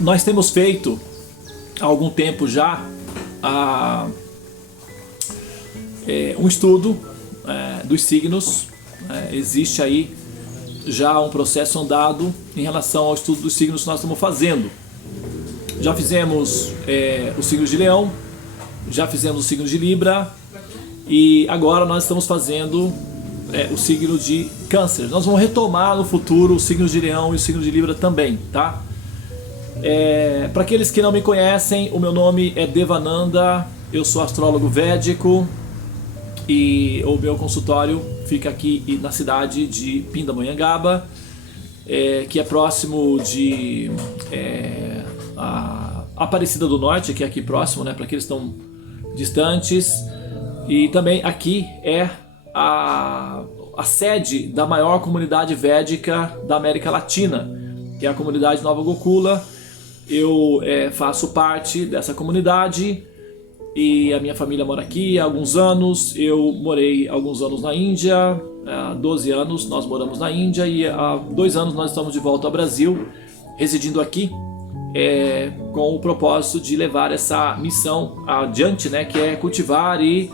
Nós temos feito há algum tempo já um estudo dos signos. Existe aí já um processo andado em relação ao estudo dos signos que nós estamos fazendo. Já fizemos o signo de Leão, já fizemos o signo de Libra e agora nós estamos fazendo o signo de Câncer. Nós vamos retomar no futuro o signo de Leão e o signo de Libra também, tá? Para aqueles que não me conhecem, o meu nome é Devananda, eu sou astrólogo védico e o meu consultório fica aqui na cidade de Pindamonhangaba, que é próximo de Aparecida do Norte, que é aqui próximo, né, para aqueles que estão distantes. E também aqui é a sede da maior comunidade védica da América Latina, que é a comunidade Nova Gokula. Eu faço parte dessa comunidade e a minha família mora aqui há alguns anos. Eu morei alguns anos na Índia, há 12 anos nós moramos na Índia e há 2 anos nós estamos de volta ao Brasil, residindo aqui com o propósito de levar essa missão adiante, né, que é cultivar e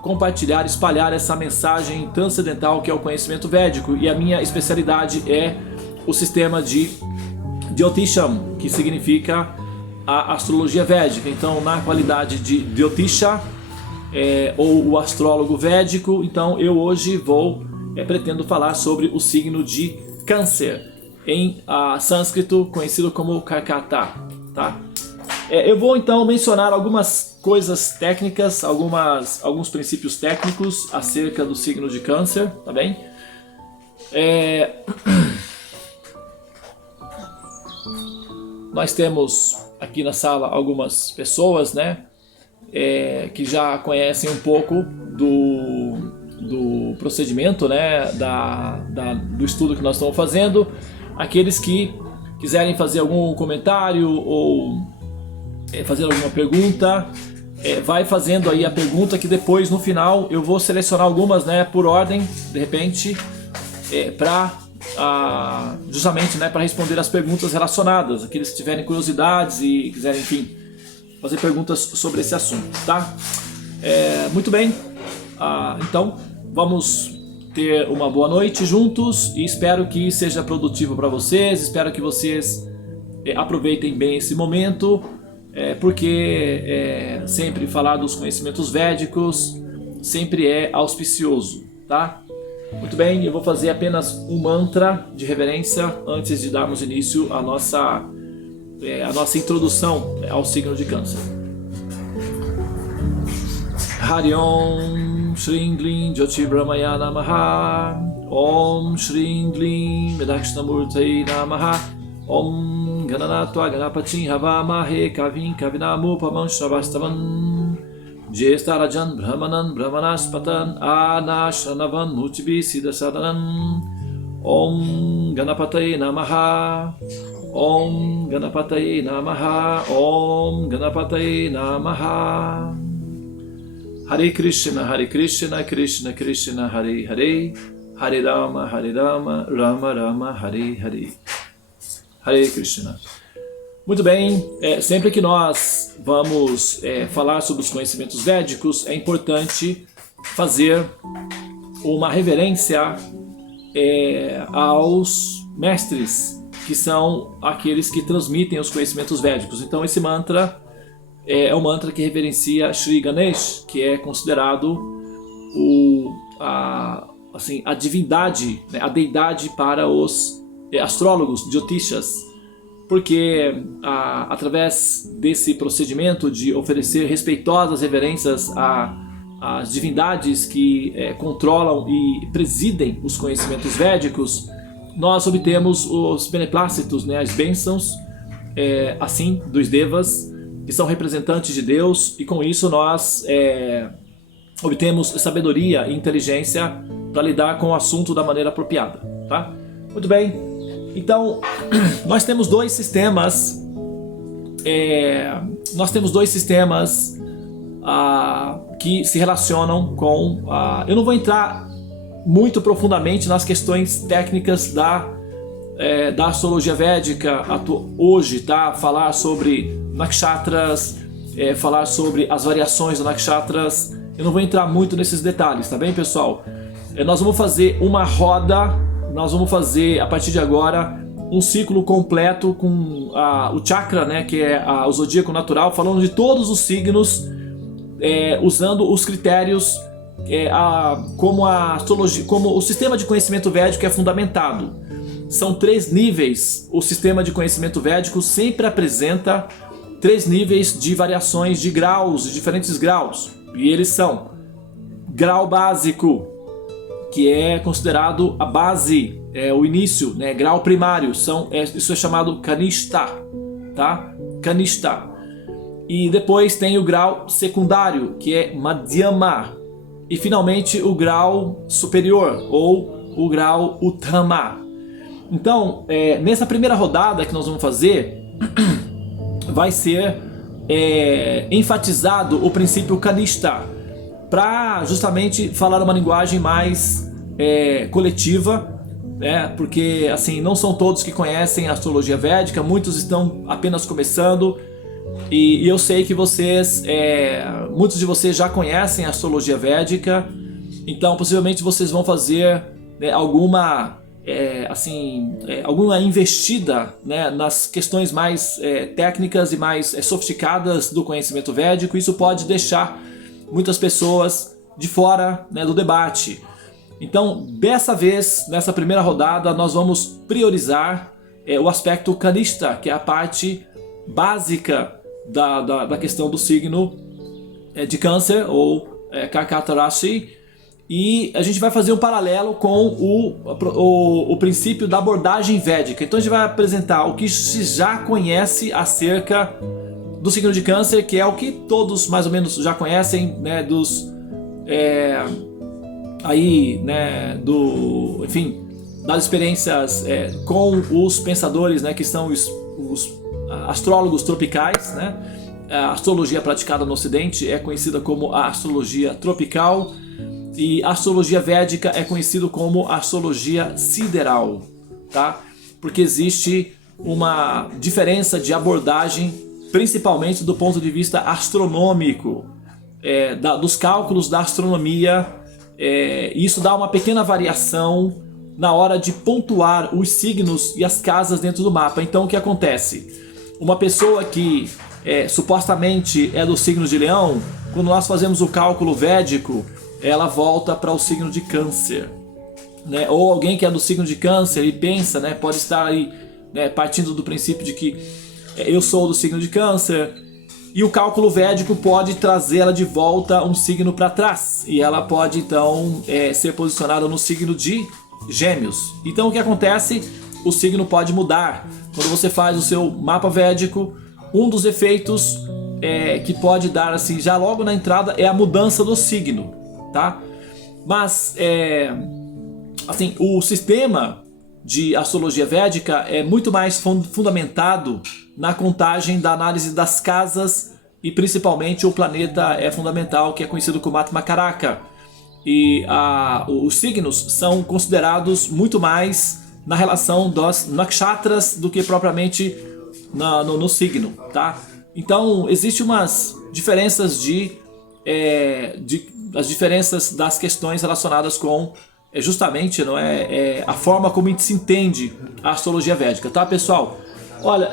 compartilhar, espalhar essa mensagem transcendental que é o conhecimento védico. E a minha especialidade é o sistema de Jyotisham, que significa a astrologia védica. Então, na qualidade de Jyotisha, ou o astrólogo védico, então eu hoje pretendo falar sobre o signo de Câncer, em sânscrito conhecido como Karkata, tá? Eu vou então mencionar algumas coisas técnicas, alguns princípios técnicos acerca do signo de Câncer, tá bem? Nós temos aqui na sala algumas pessoas, né, que já conhecem um pouco do procedimento, né, do estudo que nós estamos fazendo. Aqueles que quiserem fazer algum comentário ou fazer alguma pergunta, vai fazendo aí a pergunta, que depois no final eu vou selecionar algumas, né, por ordem, de repente, justamente, né, para responder as perguntas relacionadas. Aqueles que tiverem curiosidades e quiserem, enfim, fazer perguntas sobre esse assunto, tá? Muito bem, então vamos ter uma boa noite juntos e espero que seja produtivo para vocês. Espero que vocês aproveitem bem esse momento, porque sempre falar dos conhecimentos védicos sempre é auspicioso, tá? Muito bem, eu vou fazer apenas um mantra de reverência antes de darmos início à nossa introdução ao signo de Câncer. Hari Om Shri Glim Jyoti Brahmaya Namaha. Om Shri Glim Medakshnamurtai Namaha. Om Gananatva Ganapati Havamahe Kavim Kavinamupamam Shravasthavan Jestarajan Brahmanan Brahmanaspatan Anashranavan Mutibi Siddhasadanam. Om Ganapataye Namaha. Om Ganapataye Namaha. Om Ganapataye Namaha. Hare Krishna, Krishna Krishna, Hare Hare, Hare Rama, Rama Rama, Hare Hare. Hare Krishna. Muito bem, sempre que nós vamos falar sobre os conhecimentos védicos, é importante fazer uma reverência aos mestres, que são aqueles que transmitem os conhecimentos védicos. Então esse mantra é um mantra que reverencia Shri Ganesh, que é considerado a divindade, né, a deidade para os astrólogos, Jyotishas, porque através desse procedimento de oferecer respeitosas reverências às divindades que controlam e presidem os conhecimentos védicos, nós obtemos os beneplácitos, né, as bênçãos, assim, dos devas, que são representantes de Deus, e com isso nós obtemos sabedoria e inteligência para lidar com o assunto da maneira apropriada, tá? Muito bem, então nós temos dois sistemas, que se relacionam com eu não vou entrar muito profundamente nas questões técnicas da astrologia védica hoje, tá? Falar sobre nakshatras, falar sobre as variações do nakshatras. Eu não vou entrar muito nesses detalhes, tá bem, pessoal? Nós vamos fazer uma roda, nós vamos fazer a partir de agora um ciclo completo com o chakra, né, que é o zodíaco natural, falando de todos os signos, usando os critérios como a astrologia, como o sistema de conhecimento védico é fundamentado. São 3 níveis. O sistema de conhecimento védico sempre apresenta 3 níveis de variações de graus, de diferentes graus. E eles são grau básico, que é considerado a base, o início, né? Grau primário, isso é chamado Kanishta, tá? Kanishta. E depois tem o grau secundário, que é Madhyama. E finalmente o grau superior, ou o grau Uttama. Então, nessa primeira rodada que nós vamos fazer, vai ser enfatizado o princípio Kanishta, para justamente falar uma linguagem mais coletiva, né? Porque assim, não são todos que conhecem a astrologia védica, muitos estão apenas começando, e eu sei que muitos de vocês já conhecem a astrologia védica, então possivelmente vocês vão fazer alguma investida, né, nas questões mais técnicas e mais sofisticadas do conhecimento védico. Isso pode deixar muitas pessoas de fora, né, do debate. Então, dessa vez, nessa primeira rodada, nós vamos priorizar o aspecto Kanishta, que é a parte básica da questão do signo de Câncer, ou Karkata Rashi, e a gente vai fazer um paralelo com o princípio da abordagem védica. Então a gente vai apresentar o que se já conhece acerca do signo de Câncer, que é o que todos mais ou menos já conhecem, né, das experiências com os pensadores, né, que são os astrólogos tropicais, né? A astrologia praticada no Ocidente é conhecida como a astrologia tropical, e a astrologia védica é conhecida como a astrologia sideral, tá? Porque existe uma diferença de abordagem, principalmente do ponto de vista astronômico, dos cálculos da astronomia. Isso dá uma pequena variação na hora de pontuar os signos e as casas dentro do mapa. Então o que acontece? Uma pessoa que supostamente é do signo de Leão, quando nós fazemos o cálculo védico, ela volta para o signo de Câncer, né? Ou alguém que é do signo de Câncer e pensa, né, pode estar aí, né, partindo do princípio de que eu sou do signo de Câncer, e o cálculo védico pode trazê-la de volta um signo para trás, e ela pode então ser posicionada no signo de Gêmeos. Então o que acontece? O signo pode mudar. Quando você faz o seu mapa védico, um dos efeitos que pode dar assim já logo na entrada é a mudança do signo, tá? Mas assim, o sistema de astrologia védica é muito mais fundamentado na contagem da análise das casas, e principalmente o planeta é fundamental, que é conhecido como Atmakaraka. E os signos são considerados muito mais na relação dos nakshatras do que propriamente no signo, tá? Então existem umas diferenças as diferenças das questões relacionadas com justamente a forma como se entende a astrologia védica, tá, pessoal? Olha,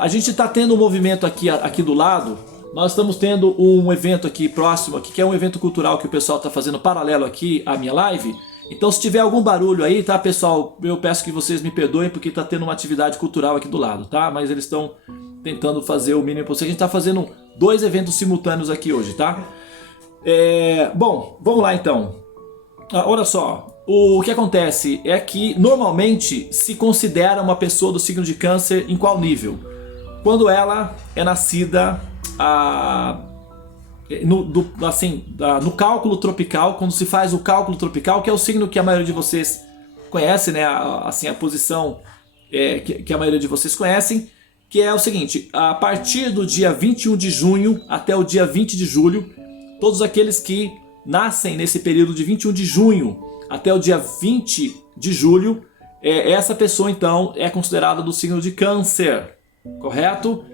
a gente está tendo um movimento aqui do lado. Nós estamos tendo um evento aqui próximo, que é um evento cultural que o pessoal está fazendo paralelo aqui à minha live. Então se tiver algum barulho aí, tá, pessoal, eu peço que vocês me perdoem, porque está tendo uma atividade cultural aqui do lado, tá? Mas eles estão tentando fazer o mínimo possível. A gente está fazendo 2 eventos simultâneos aqui hoje, tá? Bom, vamos lá então. Olha só, o que acontece é que normalmente se considera uma pessoa do signo de Câncer em qual nível? Quando ela é nascida no cálculo tropical, quando se faz o cálculo tropical, que é o signo que a maioria de vocês conhece, né? Assim, a posição que a maioria de vocês conhecem, que é o seguinte: a partir do dia 21 de junho até o dia 20 de julho, todos aqueles que nascem nesse período de 21 de junho até o dia 20 de julho essa pessoa então é considerada do signo de Câncer, correto?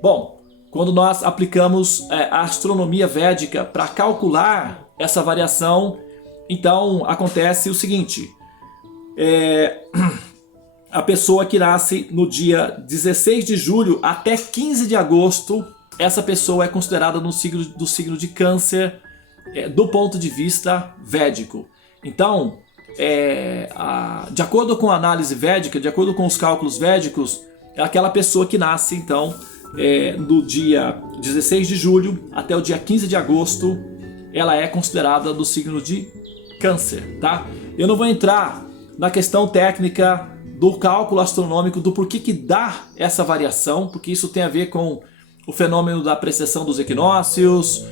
Bom, quando nós aplicamos a astronomia védica para calcular essa variação, então acontece o seguinte: a pessoa que nasce no dia 16 de julho até 15 de agosto, essa pessoa é considerada do signo de Câncer, do ponto de vista védico. Então, de acordo com a análise védica, de acordo com os cálculos védicos, é aquela pessoa que nasce então do dia 16 de julho até o dia 15 de agosto, ela é considerada do signo de Câncer, tá? Eu não vou entrar na questão técnica do cálculo astronômico, do porquê que dá essa variação, porque isso tem a ver com o fenômeno da precessão dos equinócios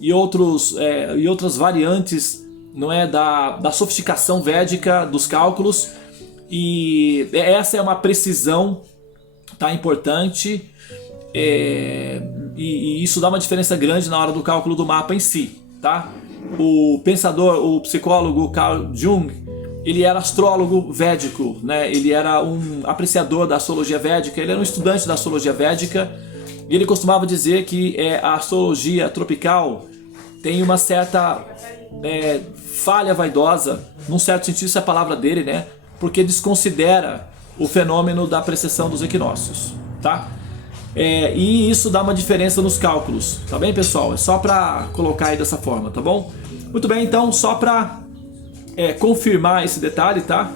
e outras variantes, não é, da sofisticação védica dos cálculos, e essa é uma precisão, tá, importante, e isso dá uma diferença grande na hora do cálculo do mapa em si, tá? O pensador, o psicólogo Carl Jung, ele era astrólogo védico, né? Ele era um apreciador da astrologia védica, ele era um estudante da astrologia védica, e ele costumava dizer que a astrologia tropical tem uma certa falha vaidosa, num certo sentido, essa é a palavra dele, né? Porque desconsidera o fenômeno da precessão dos equinócios, tá? E isso dá uma diferença nos cálculos, tá bem, pessoal? É só para colocar aí dessa forma, tá bom? Muito bem, então, só para confirmar esse detalhe, tá?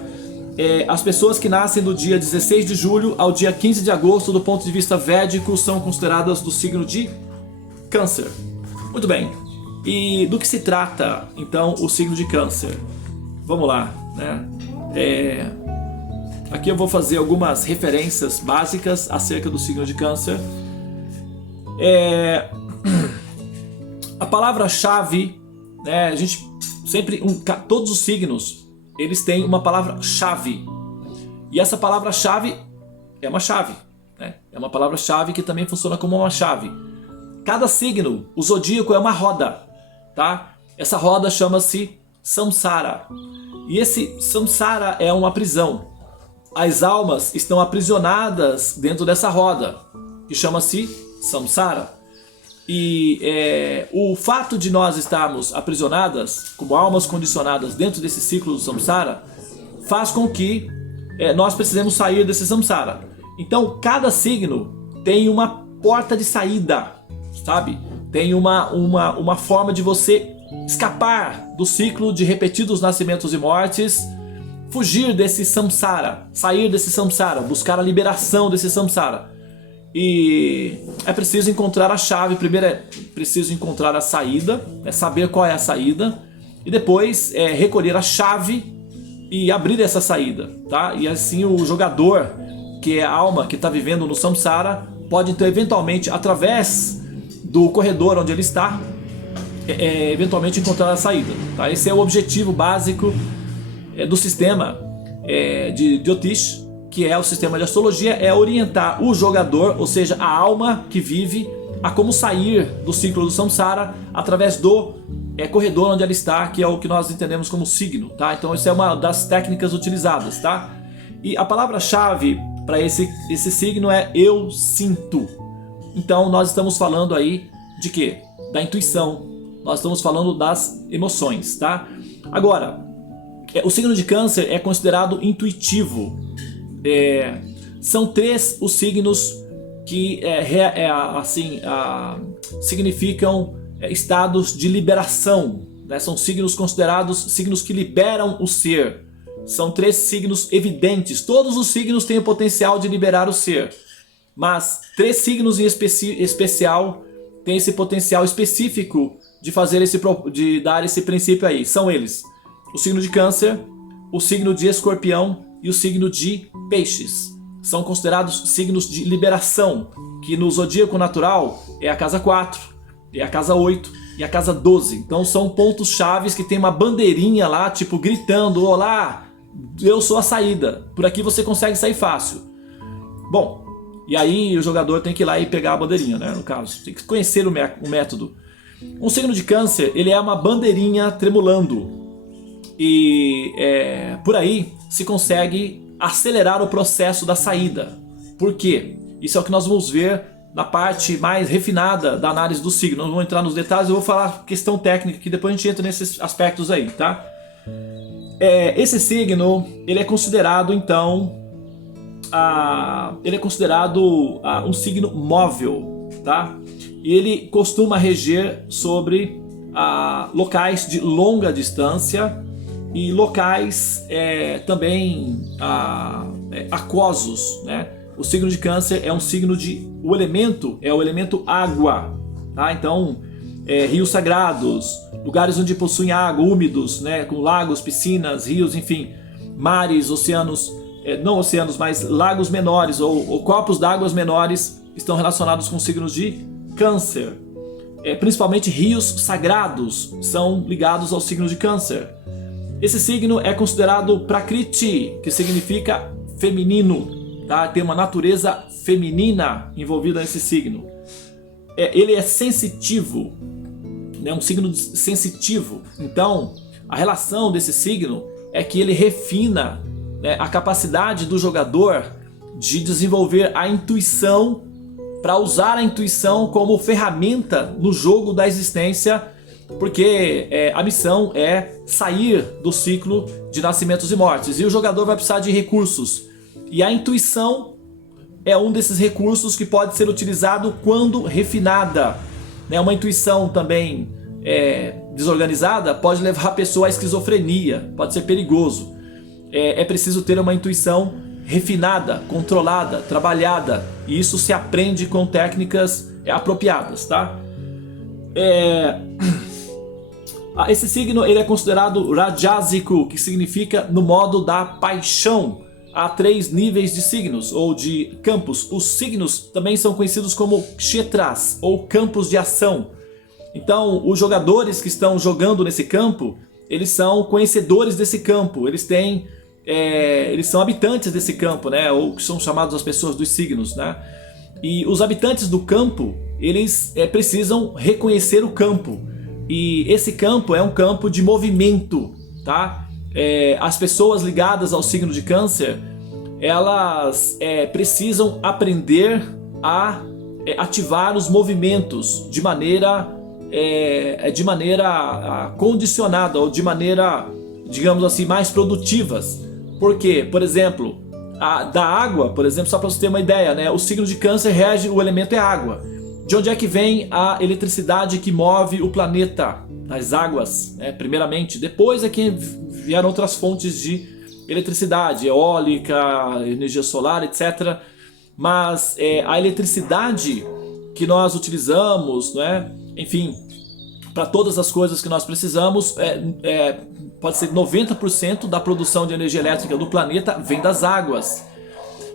As pessoas que nascem do dia 16 de julho ao dia 15 de agosto, do ponto de vista védico, são consideradas do signo de Câncer. Muito bem. E do que se trata, então, o signo de Câncer? Vamos lá, né? Aqui eu vou fazer algumas referências básicas acerca do signo de Câncer. A palavra-chave, né? A gente sempre, todos os signos, eles têm uma palavra-chave. E essa palavra-chave é uma chave, né? É uma palavra-chave que também funciona como uma chave. Cada signo, o zodíaco é uma roda, tá? Essa roda chama-se samsara. E esse samsara é uma prisão. As almas estão aprisionadas dentro dessa roda, que chama-se samsara. E o fato de nós estarmos aprisionadas, como almas condicionadas dentro desse ciclo do samsara, faz com que nós precisemos sair desse samsara. Então, cada signo tem uma porta de saída, sabe? Tem uma forma de você escapar do ciclo de repetidos nascimentos e mortes, fugir desse samsara, sair desse samsara, buscar a liberação desse samsara. E é preciso encontrar a chave. Primeiro é preciso encontrar a saída, saber qual é a saída, e depois recolher a chave e abrir essa saída, tá? E assim o jogador, que é a alma que está vivendo no samsara, pode então eventualmente, através do corredor onde ele está, eventualmente encontrar a saída, tá? Esse é o objetivo básico do sistema de Jyotish, que é o sistema de astrologia, é orientar o jogador, ou seja, a alma que vive, a como sair do ciclo do samsara através do corredor onde ela está, que é o que nós entendemos como signo, tá? Então essa é uma das técnicas utilizadas, tá? E a palavra-chave para esse signo é eu sinto. Então nós estamos falando aí de quê? Da intuição. Nós estamos falando das emoções, tá? Agora, o signo de Câncer é considerado intuitivo. São 3 os signos que significam estados de liberação, né? São signos considerados signos que liberam o ser. São 3 signos evidentes. Todos os signos têm o potencial de liberar o ser, mas 3 signos em especial têm esse potencial específico de dar esse princípio aí. São eles: o signo de Câncer, o signo de Escorpião e o signo de Peixes. São considerados signos de liberação, que no zodíaco natural é a casa 4, é a casa 8 e a casa 12. Então são pontos chaves que tem uma bandeirinha lá, tipo gritando: olá, eu sou a saída, por aqui você consegue sair fácil. Bom, e aí o jogador tem que ir lá e pegar a bandeirinha, né? No caso, tem que conhecer o método. Um signo de Câncer, ele é uma bandeirinha tremulando. E por aí se consegue acelerar o processo da saída. Por quê? Isso é o que nós vamos ver na parte mais refinada da análise do signo. Não vou entrar nos detalhes, eu vou falar questão técnica, que depois a gente entra nesses aspectos aí, tá? Esse signo, ele é considerado, então, um signo móvel, tá? E ele costuma reger sobre locais de longa distância e locais também aquosos, né? O signo de Câncer é um signo o elemento é o elemento água, tá? Então, rios sagrados, lugares onde possuem água, úmidos, né? Com lagos, piscinas, rios, enfim, mares, oceanos, não oceanos, mas lagos menores ou corpos d'água menores estão relacionados com signos de Câncer. Principalmente rios sagrados são ligados ao signo de Câncer. Esse signo é considerado Prakriti, que significa feminino. Tá? Tem uma natureza feminina envolvida nesse signo. Ele é sensitivo, né? Um signo sensitivo. Então, a relação desse signo é que ele refina, né, a capacidade do jogador de desenvolver a intuição, para usar a intuição como ferramenta no jogo da existência, porque a missão é sair do ciclo de nascimentos e mortes, e o jogador vai precisar de recursos. E a intuição é um desses recursos que pode ser utilizado quando refinada. Uma intuição também desorganizada pode levar a pessoa à esquizofrenia, pode ser perigoso. É preciso ter uma intuição refinada, controlada, trabalhada, e isso se aprende com técnicas apropriadas, tá? Esse signo ele é considerado Rajásico, que significa no modo da paixão. Há 3 níveis de signos, ou de campos. Os signos também são conhecidos como kshetras, ou campos de ação. Então, os jogadores que estão jogando nesse campo, eles são conhecedores desse campo, eles são habitantes desse campo, né? Ou que são chamados as pessoas dos signos, né? E os habitantes do campo, eles precisam reconhecer o campo. E esse campo é um campo de movimento, tá? As pessoas ligadas ao signo de Câncer, elas precisam aprender a ativar os movimentos de maneira condicionada, ou de maneira, digamos assim, mais produtivas. Porque, por exemplo, da água, por exemplo, só para você ter uma ideia, né? O signo de Câncer rege, o elemento é água. De onde é que vem a eletricidade que move o planeta? Das águas, né? Primeiramente. Depois é que vieram outras fontes de eletricidade, eólica, energia solar, etc. Mas a eletricidade que nós utilizamos, né? Enfim, para todas as coisas que nós precisamos, pode ser 90% da produção de energia elétrica do planeta vem das águas.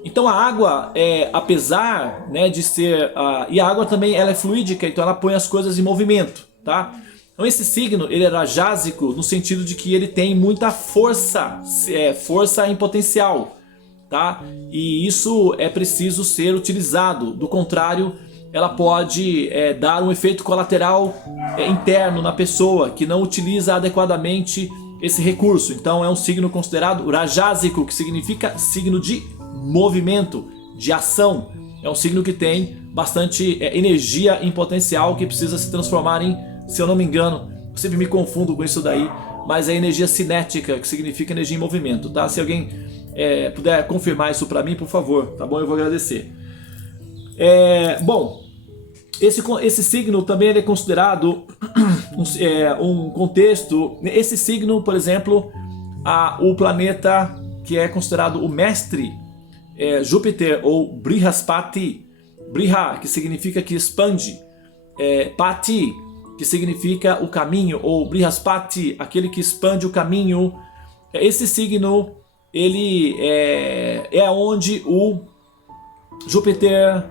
Então a água, apesar, né, de ser... e a água também ela é fluídica, então ela põe as coisas em movimento, tá? Então esse signo ele é rajásico no sentido de que ele tem muita força, força em potencial, tá? E isso é preciso ser utilizado, do contrário ela pode dar um efeito colateral interno na pessoa que não utiliza adequadamente esse recurso. Então é um signo considerado rajásico, que significa signo de movimento, de ação. É um signo que tem bastante energia em potencial, que precisa se transformar em, se eu não me engano, eu sempre me confundo com isso daí, mas é energia cinética, que significa energia em movimento, tá? Se alguém puder confirmar isso para mim, por favor, tá bom? Eu vou agradecer. Bom, esse signo também ele é considerado um contexto. Esse signo, por exemplo, o planeta que é considerado o mestre, Júpiter, ou Brihaspati. Briha, que significa que expande, Pati, que significa o caminho, ou Brihaspati, aquele que expande o caminho. Esse signo ele é onde o Júpiter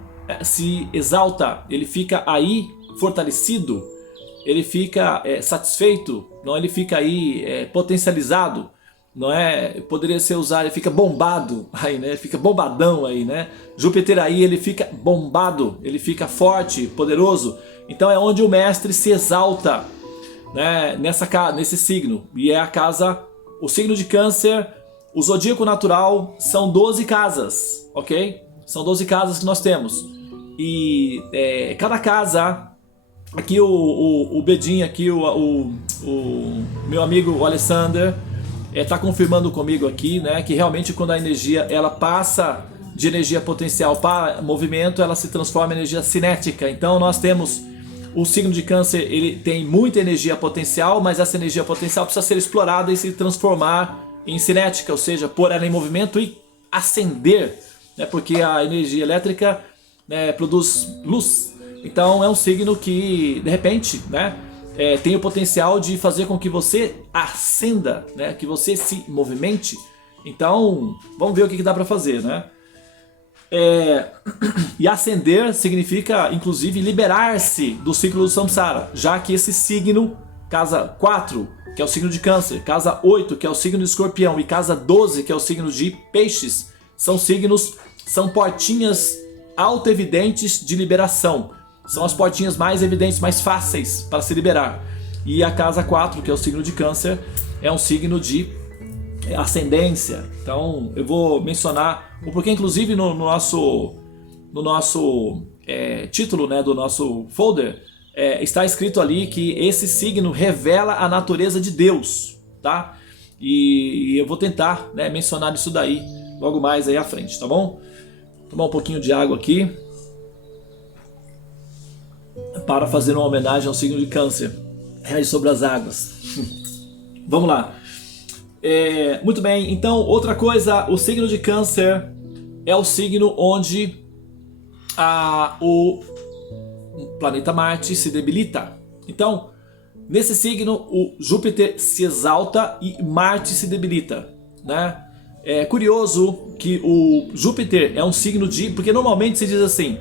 se exalta, ele fica aí fortalecido, ele fica satisfeito, não, ele fica aí potencializado, não é? Poderia ser usado, ele fica bombado aí, né? Ele fica bombadão aí, né? Júpiter aí ele fica bombado, ele fica forte, poderoso. Então é onde o mestre se exalta, né? Nesse signo, e é a casa, o signo de Câncer. o zodíaco natural são 12 casas, ok? São 12 casas que nós temos. E cada casa, aqui o Bedin, aqui o meu amigo o Alessander está confirmando comigo aqui, né, que realmente quando a energia ela passa de energia potencial para movimento, ela se transforma em energia cinética. Então nós temos o signo de Câncer, ele tem muita energia potencial, mas essa energia potencial precisa ser explorada e se transformar em cinética, ou seja, pôr ela em movimento e acender, né, porque a energia elétrica, né, produz luz. Então é um signo que, de repente, né, tem o potencial de fazer com que você acenda, né, que você se movimente. Então, vamos ver o que dá para fazer, né? E ascender significa, inclusive, liberar-se do ciclo do samsara, já que esse signo, casa 4, que é o signo de Câncer, casa 8, que é o signo de Escorpião, e casa 12, que é o signo de Peixes, são signos, são portinhas autoevidentes de liberação. São as portinhas mais evidentes, mais fáceis para se liberar. E a casa 4, que é o signo de Câncer, é um signo de ascendência. Então eu vou mencionar o porquê, inclusive no nosso título, né, do nosso folder, está escrito ali que esse signo revela a natureza de Deus, tá? E eu vou tentar, né, mencionar isso daí logo mais aí à frente, tá bom? Vou tomar um pouquinho de água aqui para fazer uma homenagem ao signo de Câncer, rege sobre as águas. Vamos lá. Muito bem, então outra coisa, o signo de Câncer é o signo onde o planeta Marte se debilita. Então, nesse signo, o Júpiter se exalta e Marte se debilita, né? É curioso que o Júpiter é um signo de... Porque normalmente se diz assim,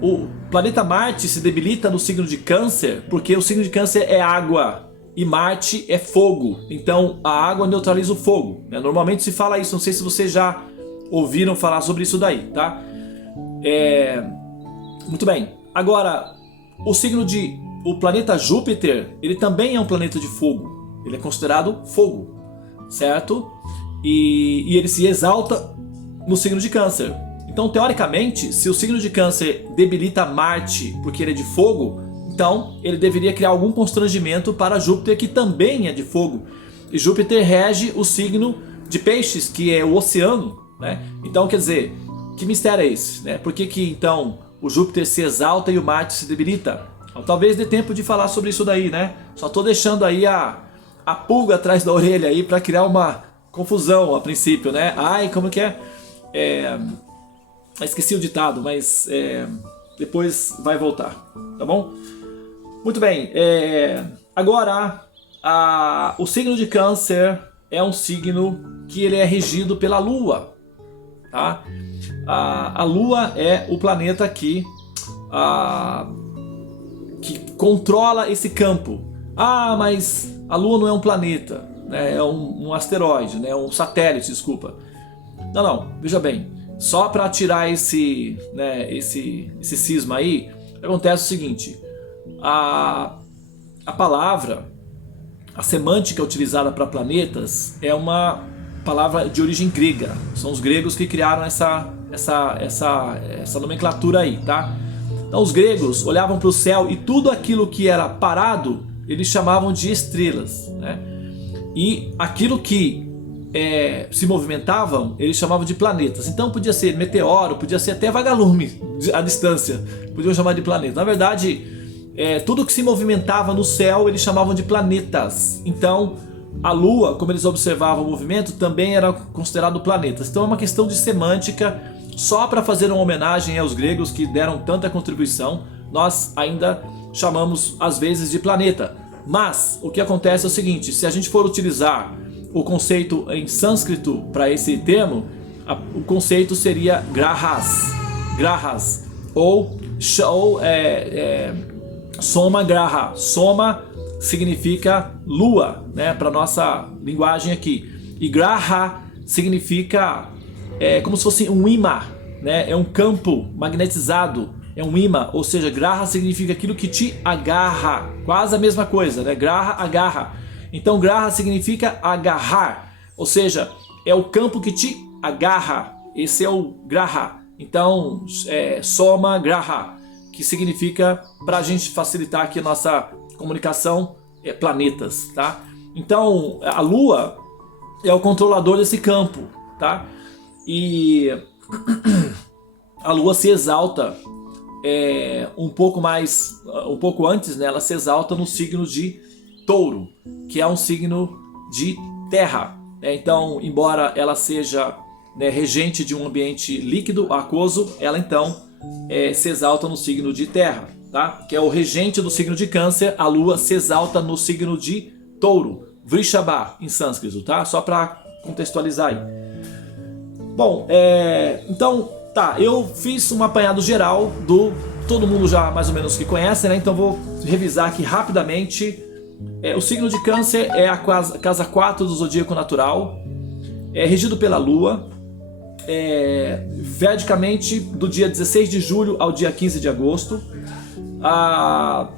o planeta Marte se debilita no signo de Câncer porque o signo de Câncer é água e Marte é fogo. Então a água neutraliza o fogo, né? Normalmente se fala isso, não sei se vocês já ouviram falar sobre isso daí, tá? Muito bem. Agora, o planeta Júpiter, ele também é um planeta de fogo. Ele é considerado fogo, certo? E ele se exalta no signo de Câncer. Então, teoricamente, se o signo de Câncer debilita Marte porque ele é de fogo, então ele deveria criar algum constrangimento para Júpiter, que também é de fogo. E Júpiter rege o signo de Peixes, que é o oceano, né? Então, quer dizer, que mistério é esse, né? Por que então o Júpiter se exalta e o Marte se debilita? Então, talvez dê tempo de falar sobre isso daí, né? Só estou deixando aí a pulga atrás da orelha aí para criar uma confusão a princípio, né? Ai, como que é? Esqueci o ditado, mas depois vai voltar, tá bom? Muito bem, agora o signo de Câncer é um signo que ele é regido pela Lua, tá? A Lua é o planeta que controla esse campo. Mas a Lua não é um planeta, né? É um asteroide, né? Um satélite, desculpa. Não, veja bem, só para tirar esse cisma aí, acontece o seguinte: a palavra, a semântica utilizada para planetas é uma palavra de origem grega. São os gregos que criaram essa nomenclatura aí, tá? Então os gregos olhavam para o céu e tudo aquilo que era parado eles chamavam de estrelas, né? E aquilo que se movimentavam eles chamavam de planetas. Então podia ser meteoro, podia ser até vagalume à distância, podiam chamar de planeta. Na verdade, tudo que se movimentava no céu eles chamavam de planetas. Então a Lua, como eles observavam o movimento, também era considerado planetas. Então é uma questão de semântica, só para fazer uma homenagem aos gregos que deram tanta contribuição. Nós ainda chamamos às vezes de planeta. Mas o que acontece é o seguinte: se a gente for utilizar o conceito em sânscrito para esse termo, o conceito seria grahas, ou soma graha. Soma significa lua, né, para nossa linguagem aqui, e graha significa como se fosse um imã, né? É um campo magnetizado, é um imã, ou seja, graha significa aquilo que te agarra, quase a mesma coisa, né? Graha, agarra. Então graha significa agarrar, ou seja, é o campo que te agarra. Esse é o graha. Então, soma graha, que significa, para a gente facilitar aqui a nossa comunicação, planetas, tá? Então, a Lua é o controlador desse campo, tá? E a Lua se exalta um pouco antes, né? Ela se exalta no signo de Touro, que é um signo de terra. Então, embora ela seja, né, regente de um ambiente líquido, aquoso, ela então se exalta no signo de terra, tá? Que é o regente do signo de Câncer. A Lua se exalta no signo de Touro, Vrishabha em sânscrito, tá? Só para contextualizar aí. Bom, então, tá, eu fiz um apanhado geral do todo mundo já mais ou menos que conhece, né? Então vou revisar aqui rapidamente. O signo de Câncer é a casa 4 do zodíaco natural, é regido pela Lua, vedicamente do dia 16 de julho ao dia 15 de agosto. A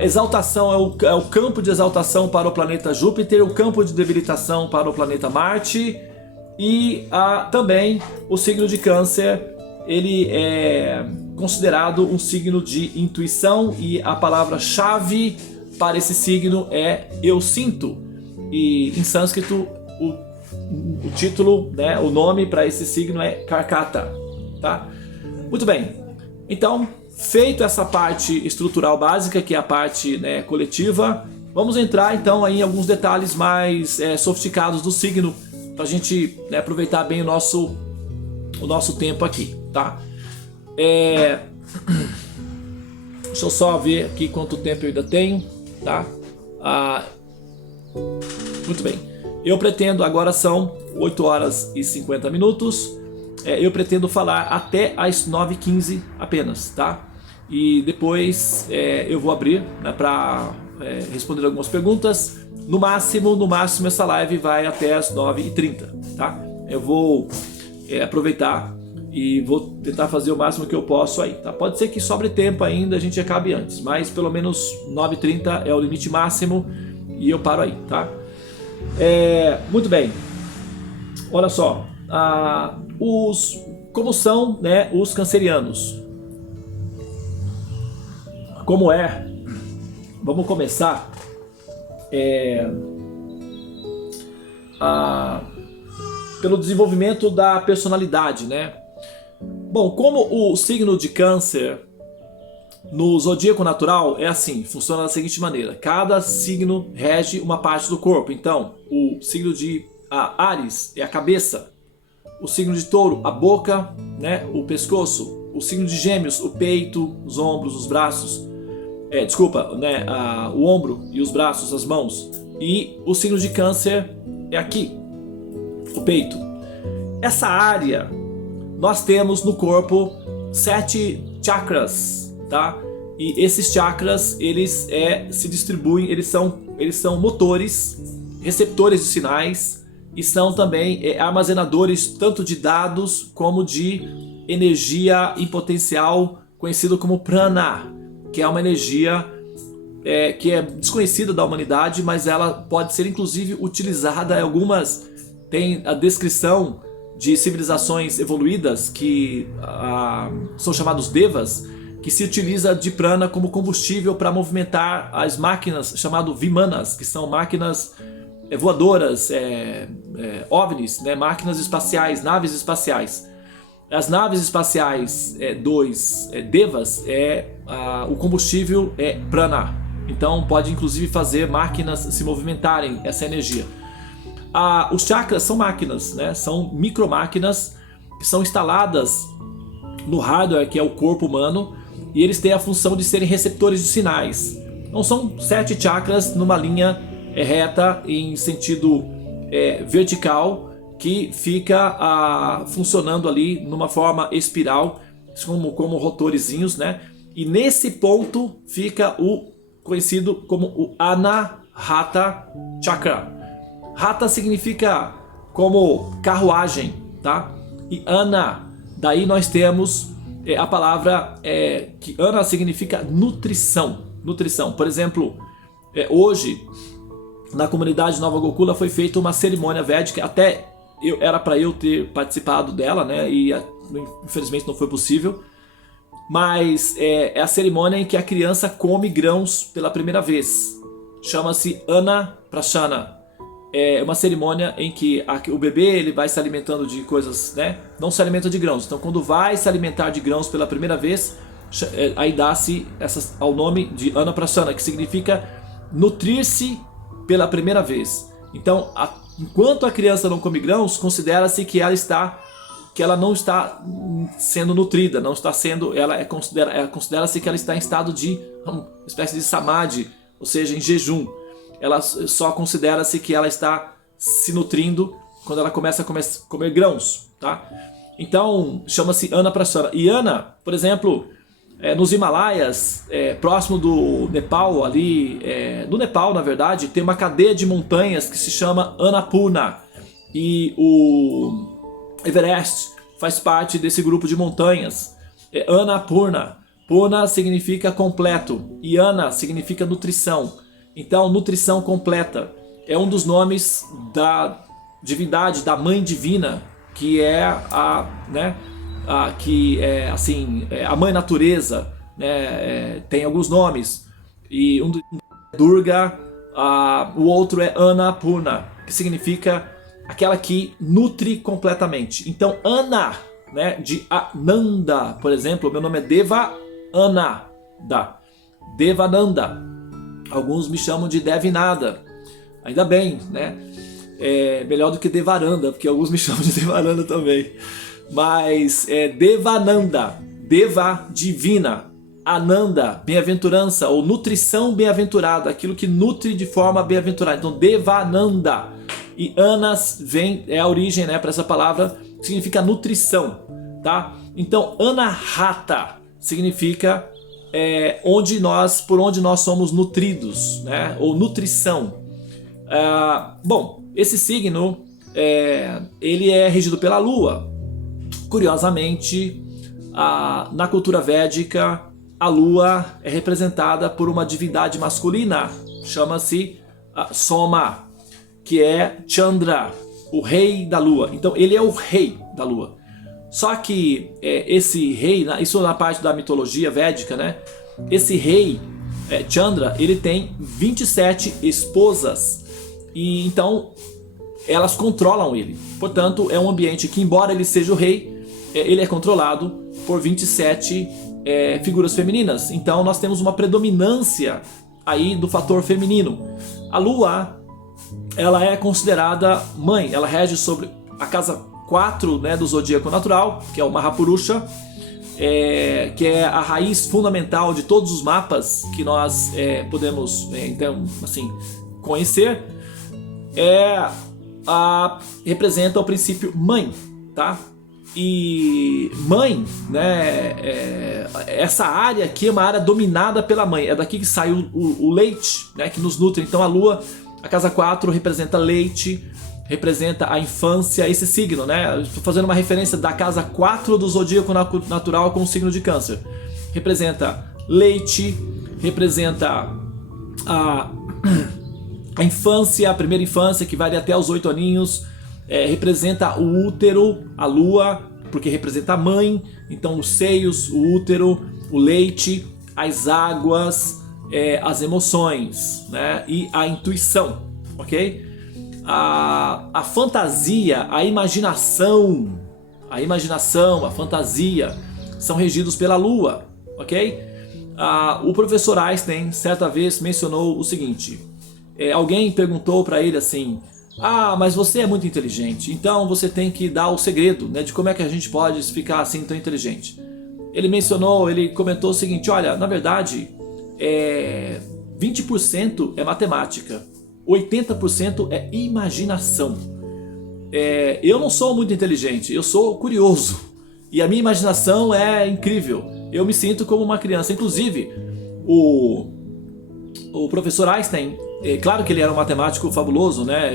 exaltação é o campo de exaltação para o planeta Júpiter, o campo de debilitação para o planeta Marte, e também o signo de Câncer, ele é considerado um signo de intuição, e a palavra-chave para esse signo é eu sinto, e em sânscrito o título, né, o nome para esse signo é Karkata, tá? Muito bem, então feito essa parte estrutural básica, que é a parte, né, coletiva, vamos entrar então aí em alguns detalhes mais sofisticados do signo, para a gente, né, aproveitar bem o nosso tempo aqui, tá? Deixa eu só ver aqui quanto tempo eu ainda tenho, tá? Muito bem. Eu pretendo, agora são 8 horas e 50 minutos. Eu pretendo falar até as 9h15 apenas, tá? E depois eu vou abrir, né, para responder algumas perguntas. No máximo essa live vai até as 9h30, tá? Eu vou aproveitar e vou tentar fazer o máximo que eu posso aí, tá? Pode ser que sobre tempo ainda, a gente acabe antes, mas pelo menos 9h30 é o limite máximo e eu paro aí, tá? Muito bem. Olha só, como são, né, os cancerianos? Como é? Vamos começar pelo desenvolvimento da personalidade, né? Bom, como o signo de Câncer no zodíaco natural é assim, funciona da seguinte maneira: cada signo rege uma parte do corpo. Então, o signo de Áries é a cabeça, o signo de Touro, a boca, né, o pescoço, o signo de Gêmeos, o peito, os ombros, os braços, né, o ombro e os braços, as mãos, e o signo de Câncer é aqui, o peito. Essa área nós temos no corpo 7 chakras, tá? E esses chakras, eles se distribuem, eles são motores, receptores de sinais, e são também armazenadores tanto de dados como de energia em potencial, conhecido como prana, que é uma energia que é desconhecida da humanidade, mas ela pode ser inclusive utilizada em algumas. Tem a descrição de civilizações evoluídas que são chamados devas, que se utiliza de prana como combustível para movimentar as máquinas chamadas vimanas, que são máquinas voadoras, OVNIs, né, máquinas espaciais, naves espaciais. As naves espaciais devas, o combustível é prana. Então pode inclusive fazer máquinas se movimentarem, essa energia. Os chakras são máquinas, né? São micromáquinas que são instaladas no hardware, que é o corpo humano, e eles têm a função de serem receptores de sinais. Então são 7 chakras numa linha reta em sentido vertical, que fica funcionando ali numa forma espiral, como rotorezinhos, né? E nesse ponto fica o conhecido como o Anahata Chakra. Rata significa como carruagem, tá? E Ana, daí nós temos a palavra que Ana significa nutrição. Nutrição. Por exemplo, hoje na comunidade Nova Gokula foi feita uma cerimônia védica. Até era para eu ter participado dela, né? E infelizmente não foi possível. Mas é a cerimônia em que a criança come grãos pela primeira vez. Chama-se Anna Prashana. É uma cerimônia em que o bebê ele vai se alimentando de coisas, né? Não se alimenta de grãos. Então, quando vai se alimentar de grãos pela primeira vez, aí dá-se ao nome de Anna Prashana, que significa nutrir-se pela primeira vez. Então, enquanto a criança não come grãos, considera-se que ela não está sendo nutrida, não está sendo, considera-se que ela está em estado de uma espécie de samadhi, ou seja, em jejum. Ela só considera-se que ela está se nutrindo quando ela começa a comer grãos, tá? Então, chama-se Anna Prashana. E Anna, por exemplo, nos Himalaias, próximo do Nepal, do Nepal, na verdade, tem uma cadeia de montanhas que se chama Annapurna. E o Everest faz parte desse grupo de montanhas. Annapurna. Purna significa completo e Anna significa nutrição. Então, nutrição completa é um dos nomes da divindade, da Mãe Divina, que é a Mãe Natureza, né? Tem alguns nomes. E um é Durga, o outro é Annapurna, que significa aquela que nutre completamente. Então, Anna, né, de Ananda, por exemplo, meu nome é Devananda. Devananda. Alguns me chamam de Devinada. Ainda bem, né? É melhor do que Devaranda, porque alguns me chamam de Devaranda também. Mas Devananda, Deva divina, Ananda, bem-aventurança, ou nutrição bem-aventurada, aquilo que nutre de forma bem-aventurada. Então, Devananda. E Anas é a origem, né, para essa palavra, que significa nutrição, tá? Então, Anahata significa por onde nós somos nutridos, né? Ou nutrição. Bom, esse signo ele é regido pela Lua. Curiosamente, na cultura védica, a Lua é representada por uma divindade masculina, chama-se Soma, que é Chandra, o rei da Lua. Então ele é o rei da Lua. Só que esse rei, isso na parte da mitologia védica, né? Esse rei, Chandra, ele tem 27 esposas. E então elas controlam ele. Portanto, é um ambiente que, embora ele seja o rei, ele é controlado por 27 figuras femininas. Então nós temos uma predominância aí do fator feminino. A Lua, ela é considerada mãe. Ela rege sobre a casa 4, né, do zodíaco natural, que é o Mahapurusha, que é a raiz fundamental de todos os mapas que nós podemos então, assim, conhecer. Representa o princípio mãe, tá? E mãe, né, essa área aqui é uma área dominada pela mãe. É daqui que sai o leite, né, que nos nutre. Então a Lua, a casa 4 representa leite, representa a infância, esse signo, né? Estou fazendo uma referência da casa 4 do zodíaco natural com o signo de Câncer. Representa leite, representa a infância, a primeira infância, que vai até os 8 aninhos. Representa o útero, a Lua, porque representa a mãe. Então os seios, o útero, o leite, as águas, as emoções, né? E a intuição, ok? A fantasia, a imaginação, a fantasia são regidos pela Lua, ok? O professor Einstein certa vez mencionou o seguinte: alguém perguntou para ele assim: mas você é muito inteligente, então você tem que dar o segredo, né, de como é que a gente pode ficar assim tão inteligente. Ele comentou o seguinte: olha, na verdade 20% é matemática, 80% é imaginação. Eu não sou muito inteligente, eu sou curioso. E a minha imaginação é incrível. Eu me sinto como uma criança. Inclusive, o professor Einstein, claro que ele era um matemático fabuloso, né?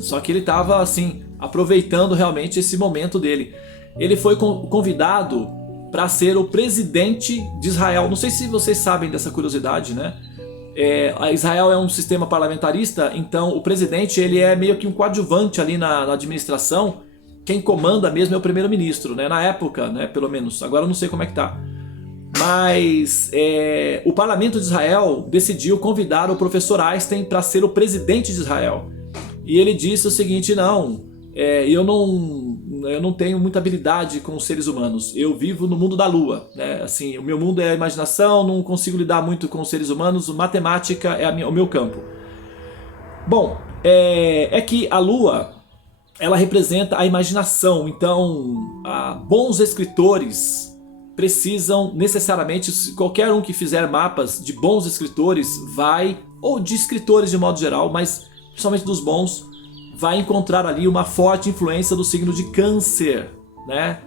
Só que ele estava assim, aproveitando realmente esse momento dele. Ele foi convidado para ser o presidente de Israel. Não sei se vocês sabem dessa curiosidade, né? Israel é um sistema parlamentarista, então o presidente ele é meio que um coadjuvante ali na administração. Quem comanda mesmo é o primeiro-ministro, né? Na época, né? Pelo menos. Agora eu não sei como é que tá. Mas o parlamento de Israel decidiu convidar o professor Einstein para ser o presidente de Israel. E ele disse o seguinte: eu não tenho muita habilidade com os seres humanos. Eu vivo no mundo da lua, né? Assim, o meu mundo é a imaginação, não consigo lidar muito com os seres humanos, matemática é o meu campo. Bom, que a lua, ela representa a imaginação, então bons escritores precisam necessariamente, qualquer um que fizer mapas de bons escritores ou de escritores de modo geral, mas principalmente dos bons, vai encontrar ali uma forte influência do signo de Câncer, né?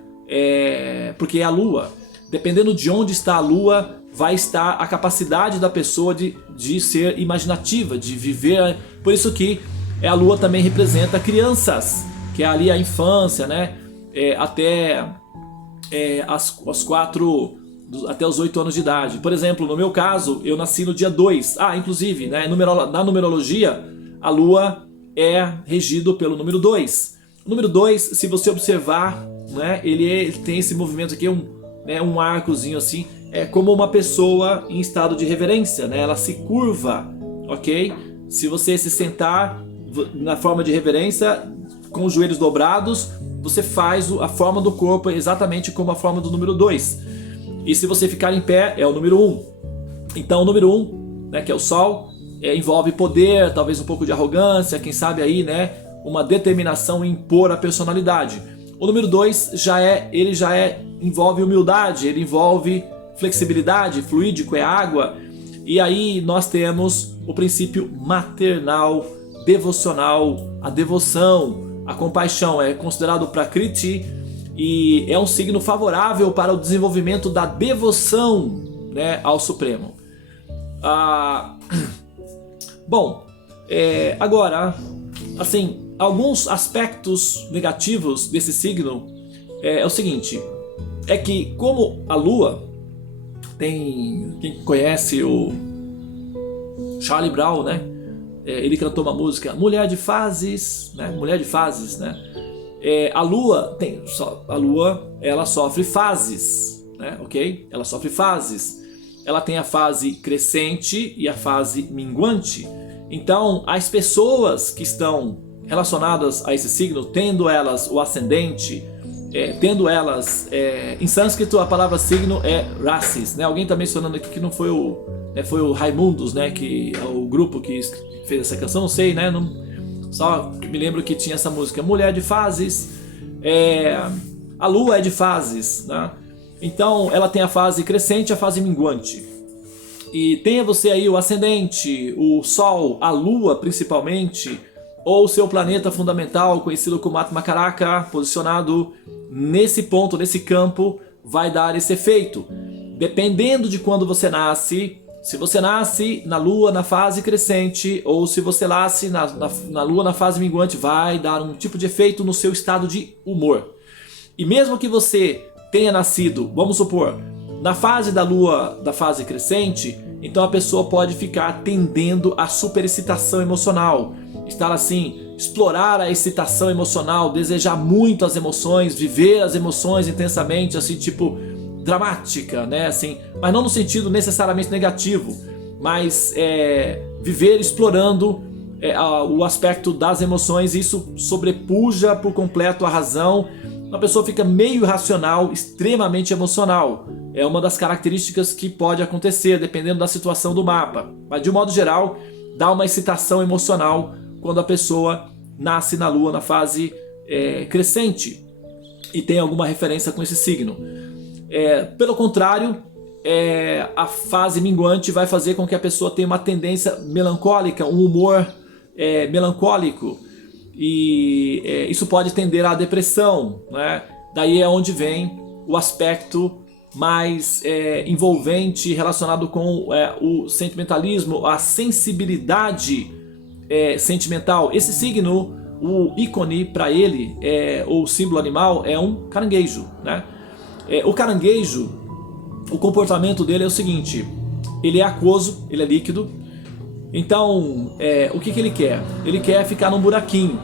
Porque a lua, dependendo de onde está a lua, vai estar a capacidade da pessoa de ser imaginativa, de viver. Por isso que a lua também representa crianças, que é ali a infância, né? Até até os 8 anos de idade. Por exemplo, no meu caso, eu nasci no dia 2. Inclusive, né, na numerologia, a lua é regido pelo número 2. O número 2, se você observar, né, ele tem esse movimento aqui, um arcozinho assim, é como uma pessoa em estado de reverência, né? Ela se curva, ok? Se você se sentar na forma de reverência, com os joelhos dobrados, você faz a forma do corpo exatamente como a forma do número 2. E se você ficar em pé, é o número 1. Então o número 1, né, que é o Sol, envolve poder, talvez um pouco de arrogância, quem sabe aí, né, uma determinação em impor a personalidade. O número 2 envolve humildade, ele envolve flexibilidade, fluídico é água. E aí nós temos o princípio maternal, devocional, a devoção, a compaixão, é considerado Prakriti e é um signo favorável para o desenvolvimento da devoção, né, ao Supremo. Bom, agora, assim, alguns aspectos negativos desse signo é o seguinte, é que como a Lua tem, quem conhece o Charlie Brown, né? Ele cantou uma música Mulher de Fases, né? Mulher de Fases, né? A Lua ela sofre fases, né? Ok? Ela sofre fases. Ela tem a fase crescente e a fase minguante. Então, as pessoas que estão relacionadas a esse signo, tendo elas o ascendente, em sânscrito a palavra signo é rasis, né? Alguém está mencionando aqui que não foi foi o Raimundos, né? Que é o grupo que fez essa canção, não sei, né? Só me lembro que tinha essa música Mulher de Fases. A Lua é de fases, né? Então ela tem a fase crescente e a fase minguante. E tenha você aí o ascendente, o Sol, a Lua principalmente, ou seu planeta fundamental, conhecido como Atma Karaka, posicionado nesse ponto, nesse campo, vai dar esse efeito. Dependendo de quando você nasce, se você nasce na Lua na fase crescente, ou se você nasce na Lua na fase minguante, vai dar um tipo de efeito no seu estado de humor. E mesmo que você tenha nascido, vamos supor, na fase da Lua da fase crescente, então a pessoa pode ficar tendendo à superexcitação emocional, estar assim, explorar a excitação emocional, desejar muito as emoções, viver as emoções intensamente, assim, tipo dramática, né, assim, mas não no sentido necessariamente negativo, mas viver explorando o aspecto das emoções. Isso sobrepuja por completo a razão. A pessoa fica meio irracional, extremamente emocional. É uma das características que pode acontecer dependendo da situação do mapa, mas de um modo geral dá uma excitação emocional quando a pessoa nasce na Lua na fase crescente e tem alguma referência com esse signo. Pelo contrário, a fase minguante vai fazer com que a pessoa tenha uma tendência melancólica, um humor melancólico, e isso pode tender à depressão, né? Daí é onde vem o aspecto mais envolvente relacionado com o sentimentalismo, a sensibilidade sentimental. Esse signo, o ícone para ele, o símbolo animal, é um caranguejo, né? O caranguejo, o comportamento dele é o seguinte: ele é aquoso, ele é líquido, Então, o que ele quer? Ele quer ficar num buraquinho,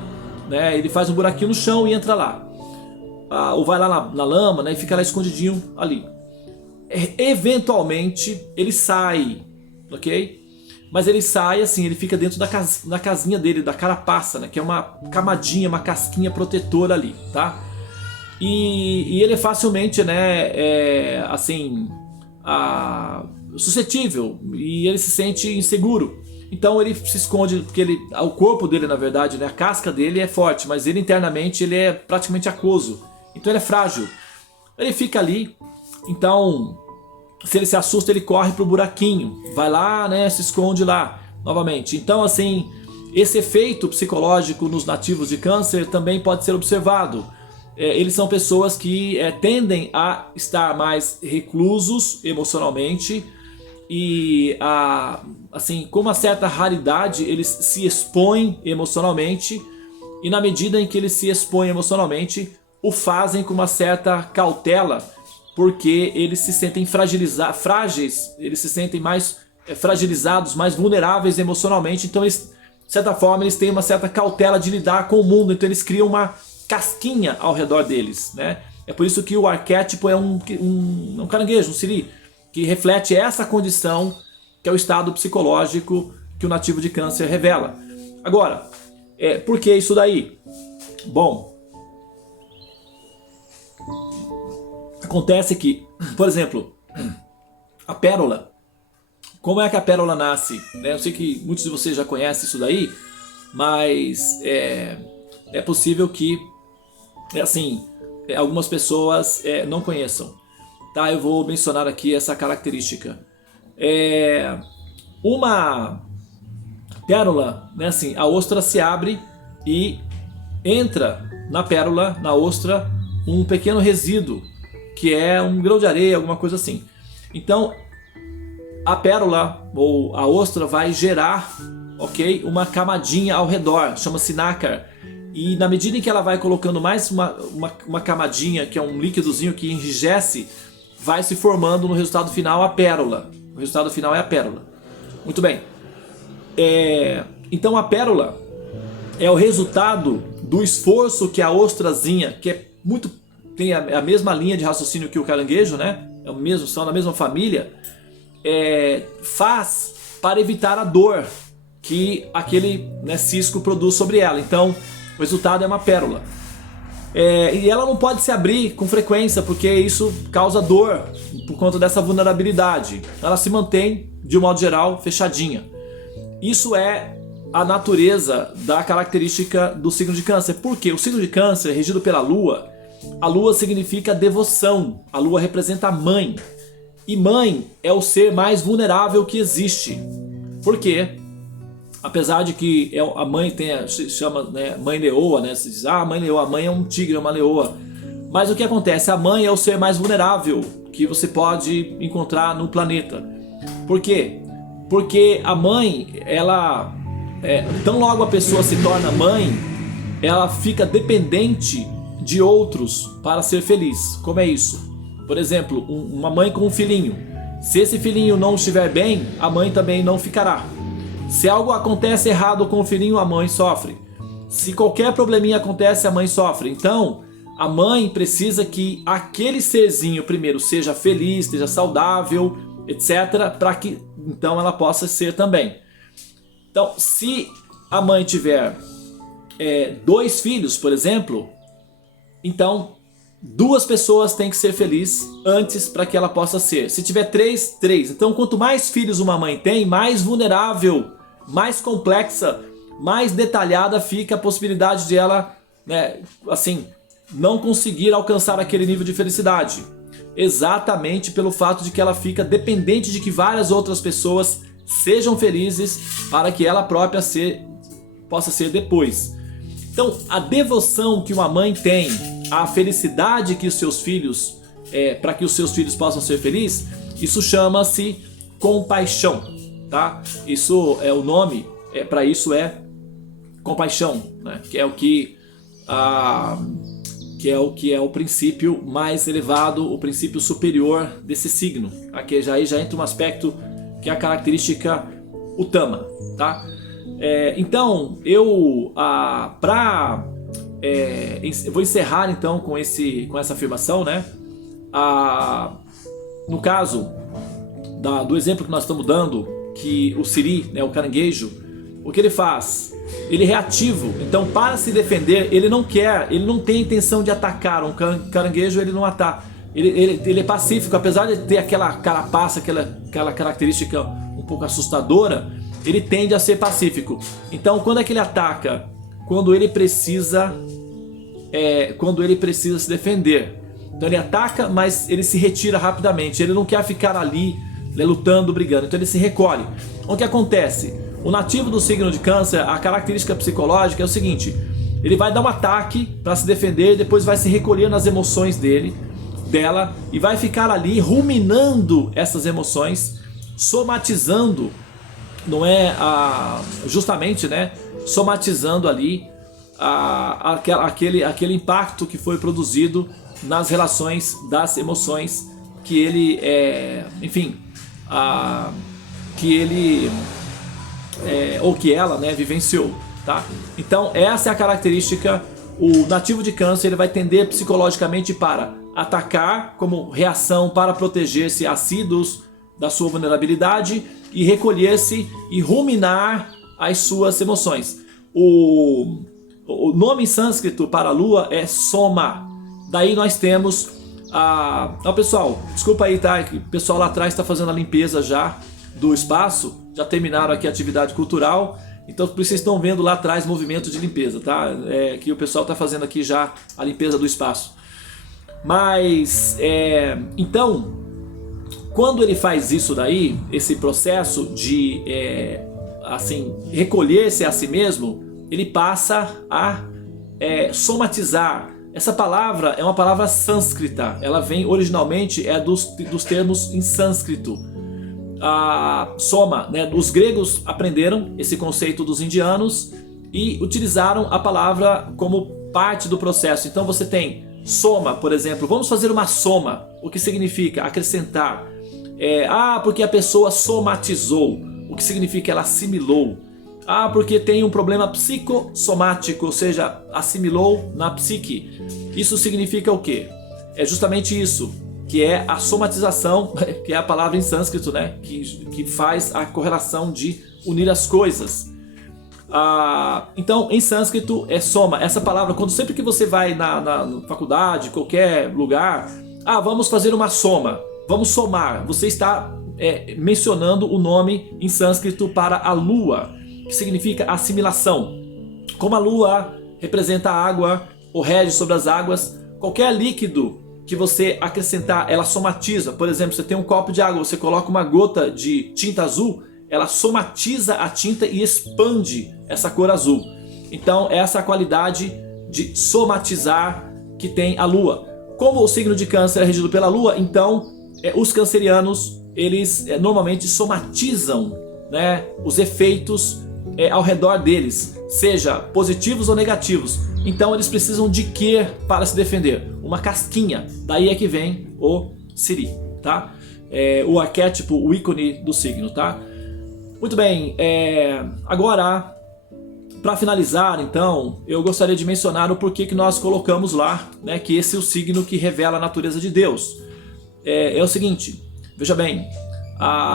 né? Ele faz um buraquinho no chão e entra lá. Ou vai lá na lama, né? E fica lá escondidinho ali. Eventualmente, ele sai, ok? Mas ele sai assim, ele fica dentro da casinha dele, da carapaça, né? Que é uma camadinha, uma casquinha protetora ali, tá? E ele é facilmente, né? Assim, suscetível, e ele se sente inseguro. Então ele se esconde, porque o corpo dele, na verdade, né, a casca dele é forte, mas ele internamente ele é praticamente aquoso. Então ele é frágil. Ele fica ali, então se ele se assusta, ele corre pro buraquinho, vai lá, né, se esconde lá novamente. Então assim, esse efeito psicológico nos nativos de câncer também pode ser observado. Eles são pessoas que tendem a estar mais reclusos emocionalmente, e assim, com uma certa raridade, eles se expõem emocionalmente, e na medida em que eles se expõem emocionalmente, o fazem com uma certa cautela, porque eles se sentem frágeis, eles se sentem mais fragilizados, mais vulneráveis emocionalmente. Então eles, de certa forma, eles têm uma certa cautela de lidar com o mundo, então eles criam uma casquinha ao redor deles, né? É por isso que o arquétipo é um caranguejo, um siri, que reflete essa condição, que é o estado psicológico que o nativo de câncer revela. Agora, por que isso daí? Bom, acontece que, por exemplo, a pérola, como é que a pérola nasce? Eu sei que muitos de vocês já conhecem isso daí, mas é possível que assim, algumas pessoas não conheçam. Tá, eu vou mencionar aqui essa característica. Uma pérola, né, assim, a ostra se abre e entra na pérola, na ostra, um pequeno resíduo, que é um grão de areia, alguma coisa assim. Então, a pérola ou a ostra vai gerar, ok, uma camadinha ao redor, chama-se nácar. E na medida em que ela vai colocando mais uma camadinha, que é um líquidozinho que enrijece, vai se formando no resultado final a pérola. O resultado final é a pérola. Muito bem. Então a pérola é o resultado do esforço que a ostrazinha, que tem a mesma linha de raciocínio que o caranguejo, né? São da mesma família, faz para evitar a dor que aquele, né, cisco produz sobre ela. Então o resultado é uma pérola. E ela não pode se abrir com frequência, porque isso causa dor por conta dessa vulnerabilidade. Ela se mantém, de um modo geral, fechadinha. Isso é a natureza da característica do signo de câncer. Por quê? O signo de câncer é regido pela lua. A lua significa devoção. A lua representa a mãe. E mãe é o ser mais vulnerável que existe. Por quê? Apesar de que a mãe se chama, né, mãe leoa, né? Se diz, mãe leoa, a mãe é um tigre, é uma leoa. Mas o que acontece? A mãe é o ser mais vulnerável que você pode encontrar no planeta. Por quê? Porque a mãe, ela, tão logo a pessoa se torna mãe, ela fica dependente de outros para ser feliz. Como é isso? Por exemplo, uma mãe com um filhinho. Se esse filhinho não estiver bem, a mãe também não ficará. Se algo acontece errado com o filhinho, a mãe sofre. Se qualquer probleminha acontece, a mãe sofre. Então, a mãe precisa que aquele serzinho primeiro seja feliz, esteja saudável, etc., para que então ela possa ser também. Então, se a mãe tiver 2 filhos, por exemplo, então 2 pessoas têm que ser felizes antes para que ela possa ser. Se tiver 3. Então, quanto mais filhos uma mãe tem, mais vulnerável, mais complexa, mais detalhada fica a possibilidade de ela, né, assim, não conseguir alcançar aquele nível de felicidade. Exatamente pelo fato de que ela fica dependente de que várias outras pessoas sejam felizes para que ela própria possa ser depois. Então, a devoção que uma mãe tem à felicidade que os seus filhos, para que os seus filhos possam ser felizes, isso chama-se compaixão, tá? Isso é o nome, para isso é compaixão, né? Que é o princípio mais elevado, o princípio superior desse signo. Aqui já entra um aspecto que é a característica o Tama, tá? Então, eu vou encerrar então com essa afirmação, né? No caso do exemplo que nós estamos dando, que o siri, né, o caranguejo, o que ele faz? Ele é reativo, então para se defender ele não tem a intenção de atacar. Um caranguejo ele não ataca, ele é pacífico, apesar de ter aquela carapaça, aquela característica um pouco assustadora, ele tende a ser pacífico. Então quando é que ele ataca? Quando ele precisa se defender. Então ele ataca, mas ele se retira rapidamente, ele não quer ficar ali, né, lutando, brigando, então ele se recolhe. O que acontece? O nativo do signo de Câncer, a característica psicológica é o seguinte: ele vai dar um ataque para se defender, depois vai se recolher nas emoções dela e vai ficar ali ruminando essas emoções, somatizando, não é justamente, né, somatizando ali aquele impacto que foi produzido nas relações das emoções que ele ou que ela, né, vivenciou, tá? Então essa é a característica. O nativo de Câncer ele vai tender psicologicamente para atacar como reação para proteger-se assíduos da sua vulnerabilidade e recolher-se e ruminar as suas emoções. O nome em sânscrito para a lua é Soma. Daí nós temos pessoal, desculpa aí, tá? O pessoal lá atrás está fazendo a limpeza já do espaço, já terminaram aqui a atividade cultural, então por isso vocês estão vendo lá atrás movimento de limpeza, tá? Que o pessoal está fazendo aqui já a limpeza do espaço. Mas então, quando ele faz isso daí, esse processo de recolher-se a si mesmo, ele passa a somatizar. Essa palavra é uma palavra sânscrita, ela vem originalmente dos termos em sânscrito. Soma, né? Os gregos aprenderam esse conceito dos indianos e utilizaram a palavra como parte do processo. Então você tem soma, por exemplo, vamos fazer uma soma, o que significa acrescentar. Porque a pessoa somatizou, o que significa que ela assimilou. Porque tem um problema psicossomático, ou seja, assimilou na psique. Isso significa o quê? É justamente isso, que é a somatização, que é a palavra em sânscrito, né? que faz a correlação de unir as coisas. Então, em sânscrito é soma. Essa palavra, sempre que você vai na faculdade, qualquer lugar, vamos fazer uma soma, vamos somar, você está mencionando o nome em sânscrito para a lua, que significa assimilação. Como a lua representa a água, ou rege sobre as águas, qualquer líquido que você acrescentar, ela somatiza. Por exemplo, você tem um copo de água, você coloca uma gota de tinta azul, ela somatiza a tinta e expande essa cor azul. Então essa é a qualidade de somatizar que tem a lua. Como o signo de Câncer é regido pela lua, então os cancerianos eles normalmente somatizam, né, os efeitos ao redor deles, seja positivos ou negativos. Então eles precisam de quê para se defender? Uma casquinha. Daí é que vem o siri, tá? O arquétipo, o ícone do signo, tá? Muito bem, agora, para finalizar, então, eu gostaria de mencionar o porquê que nós colocamos lá, né, que esse é o signo que revela a natureza de Deus. É o seguinte, veja bem,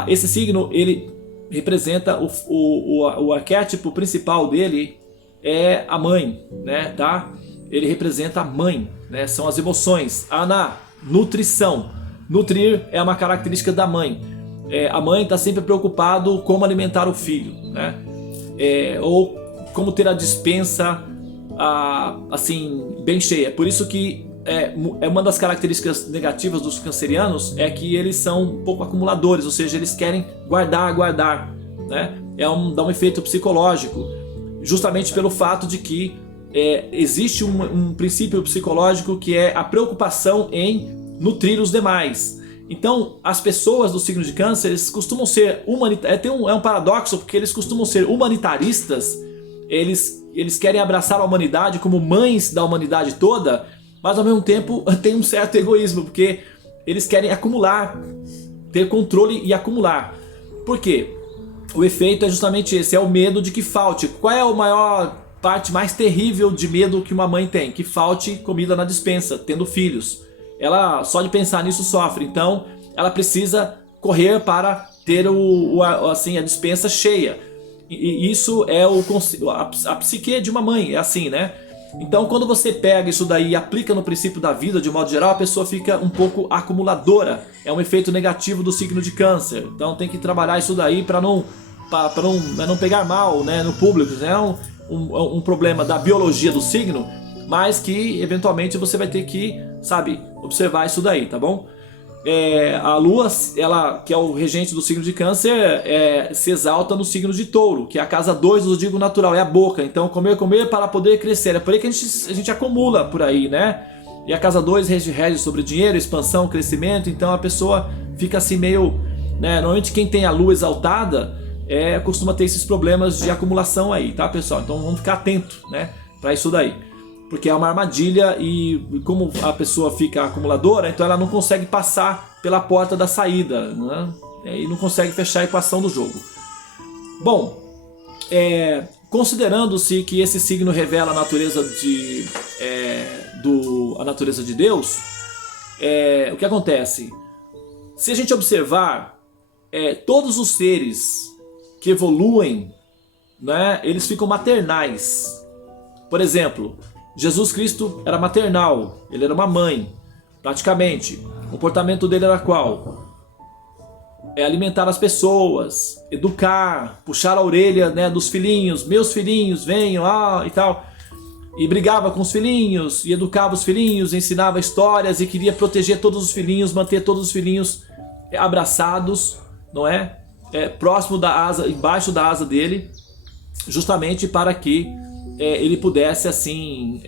esse signo, ele representa o arquétipo principal dele é a mãe, né, tá? Ele representa a mãe, né? São as emoções. Nutrição. Nutrir é uma característica da mãe. A mãe está sempre preocupada como alimentar o filho, né? Ou como ter a despensa assim bem cheia. Por isso que uma das características negativas dos cancerianos é que eles são um pouco acumuladores, ou seja, eles querem guardar, né? Dá um efeito psicológico, justamente pelo fato de que existe um princípio psicológico que é a preocupação em nutrir os demais. Então, as pessoas do signo de Câncer, eles costumam ser é um paradoxo, porque eles costumam ser humanitaristas. Eles querem abraçar a humanidade como mães da humanidade toda, mas ao mesmo tempo tem um certo egoísmo, porque eles querem acumular, ter controle e acumular. Por quê? o efeito é justamente esse, é o medo de que falte. Qual é a maior parte mais terrível de medo que uma mãe tem? Que falte comida na despensa, tendo filhos. Ela só de pensar nisso sofre, então ela precisa correr para ter assim, a despensa cheia. E isso é a psique de uma mãe, é assim, né? Então quando você pega isso daí e aplica no princípio da vida, de modo geral, a pessoa fica um pouco acumuladora. É um efeito negativo do signo de Câncer. Então tem que trabalhar isso daí para não pegar mal, né, no público. É um problema da biologia do signo, mas que eventualmente você vai ter que, sabe, observar isso daí, tá bom? A Lua, ela, que é o regente do signo de Câncer, se exalta no signo de Touro, que é a casa 2 do zodíaco natural, é a boca. Então comer para poder crescer. É por aí que a gente acumula por aí, né? E a casa 2 rege sobre dinheiro, expansão, crescimento. Então a pessoa fica assim meio, né? Normalmente quem tem a Lua exaltada costuma ter esses problemas de acumulação aí, tá, pessoal? Então vamos ficar atento, né, para isso daí. Porque é uma armadilha e como a pessoa fica acumuladora, então ela não consegue passar pela porta da saída, né? E não consegue fechar a equação do jogo. Bom, considerando-se que esse signo revela a natureza a natureza de Deus, o que acontece? Se a gente observar, todos os seres que evoluem, né, eles ficam maternais. Por exemplo, Jesus Cristo era maternal, ele era uma mãe, praticamente. O comportamento dele era qual? Alimentar as pessoas, educar, puxar a orelha, né, dos filhinhos, meus filhinhos, venham, e tal. E brigava com os filhinhos, e educava os filhinhos, ensinava histórias e queria proteger todos os filhinhos, manter todos os filhinhos abraçados, não é? Próximo da asa, embaixo da asa dele, justamente para que ele pudesse assim,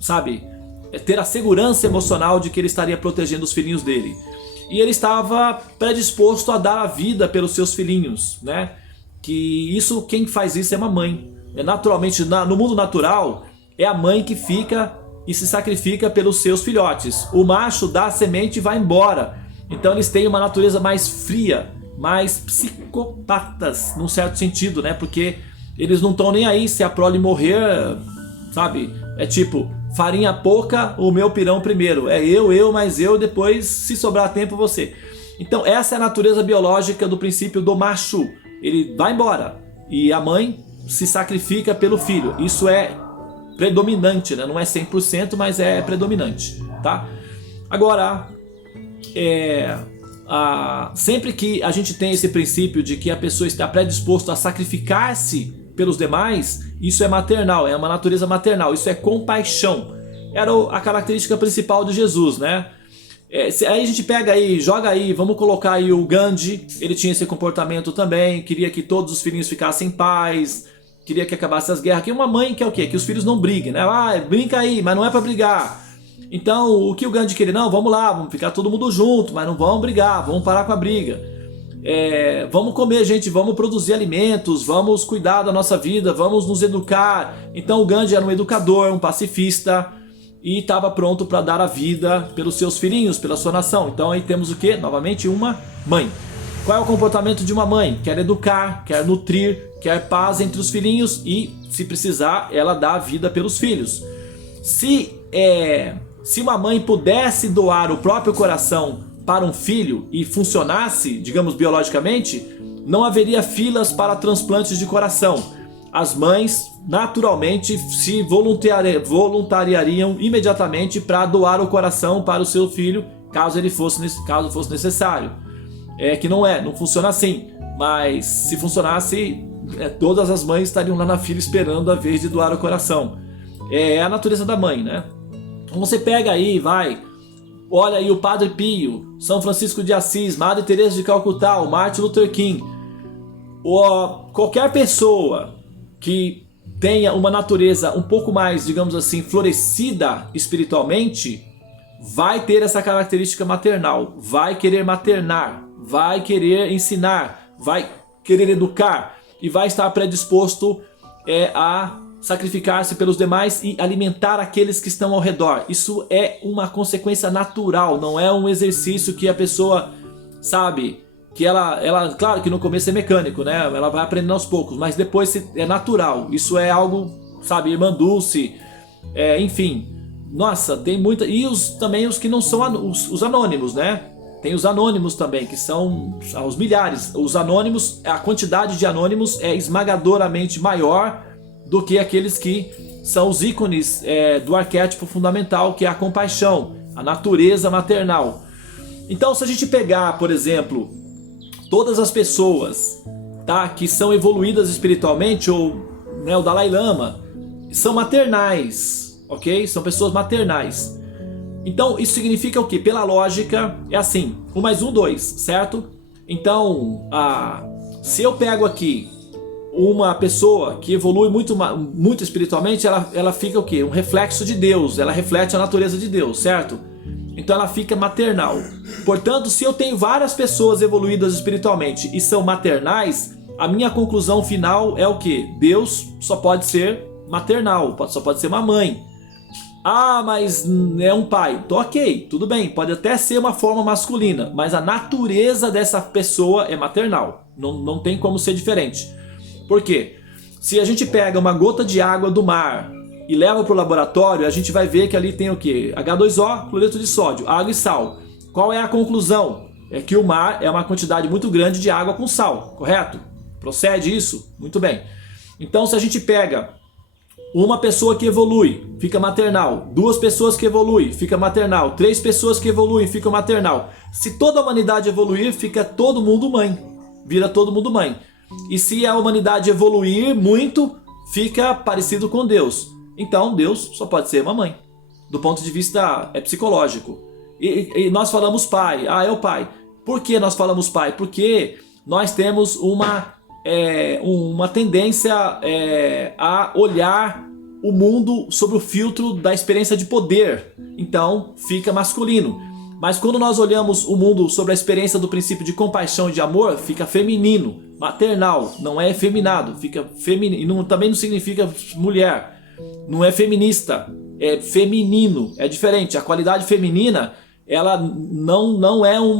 sabe, ter a segurança emocional de que ele estaria protegendo os filhinhos dele. E ele estava predisposto a dar a vida pelos seus filhinhos, né? Que isso, quem faz isso é uma mãe. Naturalmente, no mundo natural, é a mãe que fica e se sacrifica pelos seus filhotes. O macho dá a semente e vai embora. Então eles têm uma natureza mais fria, mais psicopatas, num certo sentido, né? Porque eles não estão nem aí se a prole morrer, sabe? É tipo, farinha pouca, o meu pirão primeiro. Mais eu, depois, se sobrar tempo, você. Então essa é a natureza biológica do princípio do macho. Ele vai embora e a mãe se sacrifica pelo filho. Isso é predominante, né? Não é 100%, mas é predominante, tá? Agora, sempre que a gente tem esse princípio de que a pessoa está predisposta a sacrificar-se pelos demais, isso é maternal, é uma natureza maternal, isso é compaixão. Era a característica principal de Jesus, né? Aí a gente pega aí, joga aí, vamos colocar aí o Gandhi, ele tinha esse comportamento também, queria que todos os filhinhos ficassem em paz, queria que acabasse as guerras, que uma mãe quer o quê? Que os filhos não briguem, né? Brinca aí, mas não é pra brigar. Então o que o Gandhi queria? Não, vamos lá, vamos ficar todo mundo junto, mas não vamos brigar, vamos parar com a briga. Vamos comer, gente, vamos produzir alimentos, vamos cuidar da nossa vida, vamos nos educar. Então o Gandhi era um educador, um pacifista e estava pronto para dar a vida pelos seus filhinhos, pela sua nação. Então aí temos o que? Novamente uma mãe. Qual é o comportamento de uma mãe? Quer educar, quer nutrir, quer paz entre os filhinhos e, se precisar, ela dá a vida pelos filhos. Se uma mãe pudesse doar o próprio coração para um filho e funcionasse, digamos, biologicamente, não haveria filas para transplantes de coração. As mães naturalmente se voluntariariam imediatamente para doar o coração para o seu filho, caso fosse necessário. Que não funciona assim, mas se funcionasse, todas as mães estariam lá na fila esperando a vez de doar o coração. É a natureza da mãe, né? Então você pega aí, olha aí o Padre Pio, São Francisco de Assis, Madre Teresa de Calcutá, o Martin Luther King. Qualquer pessoa que tenha uma natureza um pouco mais, digamos assim, florescida espiritualmente, vai ter essa característica maternal, vai querer maternar, vai querer ensinar, vai querer educar e vai estar predisposto a sacrificar-se pelos demais e alimentar aqueles que estão ao redor. Isso é uma consequência natural, não é um exercício que a pessoa, sabe, que ela, claro que no começo é mecânico, né? Ela vai aprendendo aos poucos, mas depois é natural. Isso é algo, sabe, irmã Dulce, enfim. Nossa, tem muita. E também os que não são os anônimos, né? Tem os anônimos também, que são os milhares. Os anônimos, a quantidade de anônimos é esmagadoramente maior do que aqueles que são os ícones do arquétipo fundamental, que é a compaixão, a natureza maternal. Então, se a gente pegar, por exemplo, todas as pessoas, tá, que são evoluídas espiritualmente, ou, né, o Dalai Lama, são maternais, ok? São pessoas maternais. Então isso significa o quê? Pela lógica é assim, 1 mais 1, 2, certo? Então, se eu pego aqui uma pessoa que evolui muito espiritualmente, ela fica o quê? Um reflexo de Deus, ela reflete a natureza de Deus, certo? Então ela fica maternal. Portanto, se eu tenho várias pessoas evoluídas espiritualmente e são maternais, a minha conclusão final é o quê? Deus só pode ser maternal, só pode ser uma mãe. Ah, mas é um pai. Então, ok, tudo bem, pode até ser uma forma masculina, mas a natureza dessa pessoa é maternal. Não tem como ser diferente. Por quê? Se a gente pega uma gota de água do mar e leva para o laboratório, a gente vai ver que ali tem o quê? H2O, cloreto de sódio, água e sal. Qual é a conclusão? É que o mar é uma quantidade muito grande de água com sal, correto? Procede isso? Muito bem. Então, se a gente pega uma pessoa que evolui, fica maternal. 2 pessoas que evoluem, fica maternal. 3 pessoas que evoluem, fica maternal. Se toda a humanidade evoluir, fica todo mundo mãe. Vira todo mundo mãe. E se a humanidade evoluir muito, fica parecido com Deus. Então Deus só pode ser uma mãe, do ponto de vista psicológico. E nós falamos pai. Ah, é o pai. Por que nós falamos pai? Porque nós temos uma tendência a olhar o mundo sob o filtro da experiência de poder. Então fica masculino. Mas quando nós olhamos o mundo sobre a experiência do princípio de compaixão e de amor, fica feminino, maternal, não é efeminado, fica feminino. Também não significa mulher, não é feminista, é feminino, é diferente. A qualidade feminina, ela não é um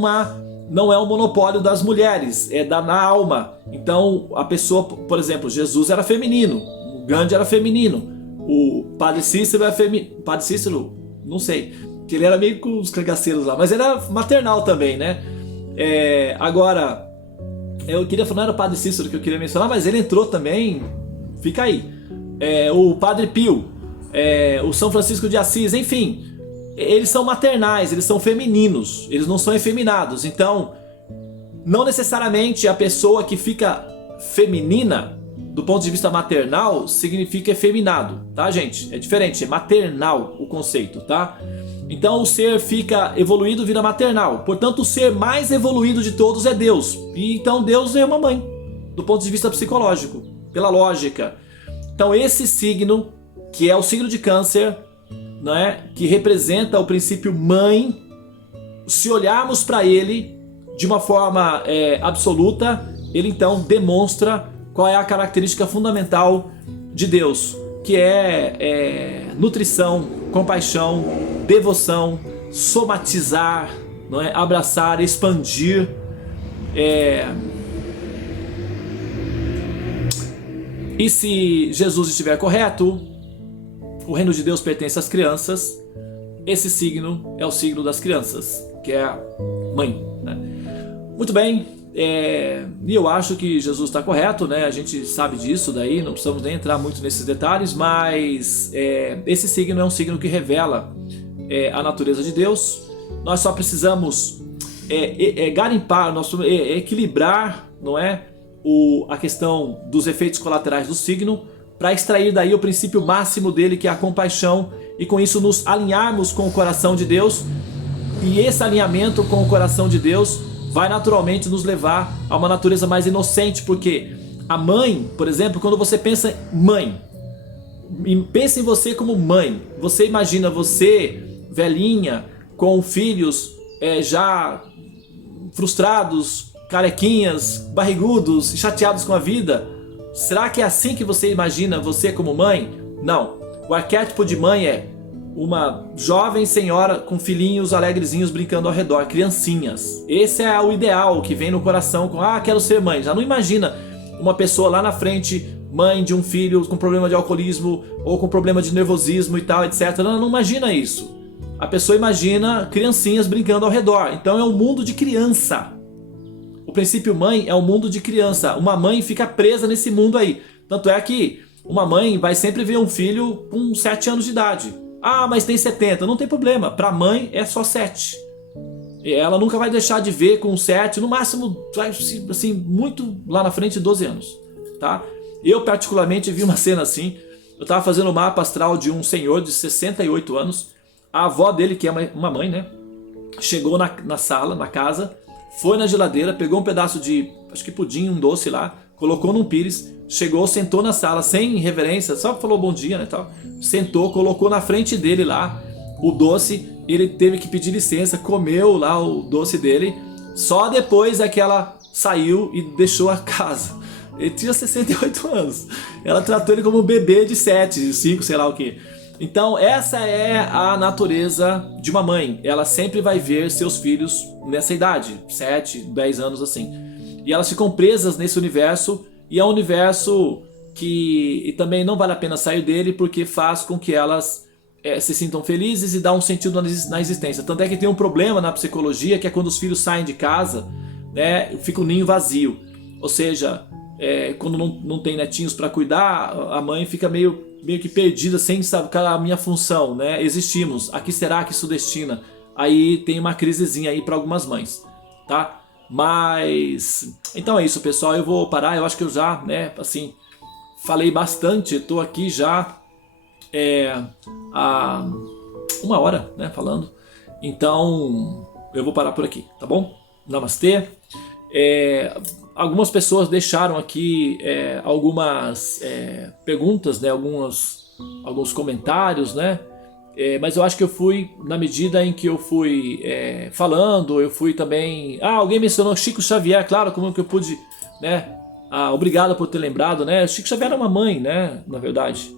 monopólio das mulheres, é na alma. Então a pessoa, por exemplo, Jesus era feminino, o Gandhi era feminino, o Padre Cícero era feminino. Padre Cícero, não sei, que ele era meio com os cangaceiros lá, mas ele era maternal também, né? Agora, eu queria falar, não era o Padre Cícero que eu queria mencionar, mas ele entrou também, fica aí. O Padre Pio, o São Francisco de Assis, enfim, eles são maternais, eles são femininos, eles não são efeminados. Então, não necessariamente a pessoa que fica feminina, do ponto de vista maternal, significa efeminado, tá, gente? É diferente, é maternal o conceito, tá? Então o ser fica evoluído, vira maternal. Portanto, o ser mais evoluído de todos é Deus. E então Deus é uma mãe, do ponto de vista psicológico, pela lógica. Então esse signo, que é o signo de Câncer, né, que representa o princípio mãe, se olharmos para ele de uma forma absoluta, ele então demonstra qual é a característica fundamental de Deus, que é nutrição, compaixão, devoção, somatizar, não é? Abraçar, expandir. E se Jesus estiver correto, o reino de Deus pertence às crianças. Esse signo é o signo das crianças, que é a mãe, né? Muito bem, e eu acho que Jesus está correto, né? A gente sabe disso daí, não precisamos nem entrar muito nesses detalhes, mas esse signo é um signo que revela a natureza de Deus. Nós só precisamos garimpar, equilibrar, não é? A questão dos efeitos colaterais do signo, para extrair daí o princípio máximo dele, que é a compaixão, e com isso nos alinharmos com o coração de Deus. E esse alinhamento com o coração de Deus vai naturalmente nos levar a uma natureza mais inocente, porque a mãe, por exemplo, quando você pensa em mãe, pensa em você como mãe, você imagina você, velhinha, com filhos já frustrados, carequinhas, barrigudos, chateados com a vida. Será que é assim que você imagina você como mãe? Não. O arquétipo de mãe é uma jovem senhora com filhinhos alegrezinhos brincando ao redor, criancinhas. Esse é o ideal que vem no coração com, quero ser mãe. Já não imagina uma pessoa lá na frente, mãe de um filho com problema de alcoolismo ou com problema de nervosismo e tal, etc. Não imagina isso. A pessoa imagina criancinhas brincando ao redor. Então é um mundo de criança. O princípio mãe é um mundo de criança. Uma mãe fica presa nesse mundo aí. Tanto é que uma mãe vai sempre ver um filho com 7 anos de idade. Mas tem 70. Não tem problema. Para a mãe é só 7. E ela nunca vai deixar de ver com 7. No máximo, assim, muito lá na frente, 12 anos. Tá? Eu particularmente vi uma cena assim. Eu estava fazendo o mapa astral de um senhor de 68 anos. A avó dele, que é uma mãe, né? Chegou na sala, na casa, foi na geladeira, pegou um pedaço de, acho que pudim, um doce lá, colocou num pires, chegou, sentou na sala sem reverência, só falou bom dia, né, tal. Sentou, colocou na frente dele lá o doce, ele teve que pedir licença, comeu lá o doce dele, só depois é que ela saiu e deixou a casa. Ele tinha 68 anos. Ela tratou ele como um bebê de 7, 5, sei lá o que. Então essa é a natureza de uma mãe. Ela sempre vai ver seus filhos nessa idade, 7, 10 anos assim. E elas ficam presas nesse universo. E é um universo que também não vale a pena sair dele, porque faz com que elas se sintam felizes e dá um sentido na existência. Tanto é que tem um problema na psicologia, que é quando os filhos saem de casa, né, fica o ninho vazio. Ou seja, quando não tem netinhos para cuidar, a mãe fica meio que perdida, sem saber qual é a minha função, né? Existimos, a que será que isso destina? Aí tem uma crisezinha aí para algumas mães, tá? Mas então é isso, pessoal. Eu vou parar. Eu acho que eu já, né, assim, falei bastante. Estou aqui já há 1 hora, né, falando. Então eu vou parar por aqui, tá bom? Namastê. Algumas pessoas deixaram aqui algumas perguntas, né, alguns comentários, né? Mas eu acho que eu fui, na medida em que eu fui falando, eu fui também... alguém mencionou Chico Xavier, claro, como que eu pude, né? Obrigado por ter lembrado, né? Chico Xavier era uma mãe, né? Na verdade.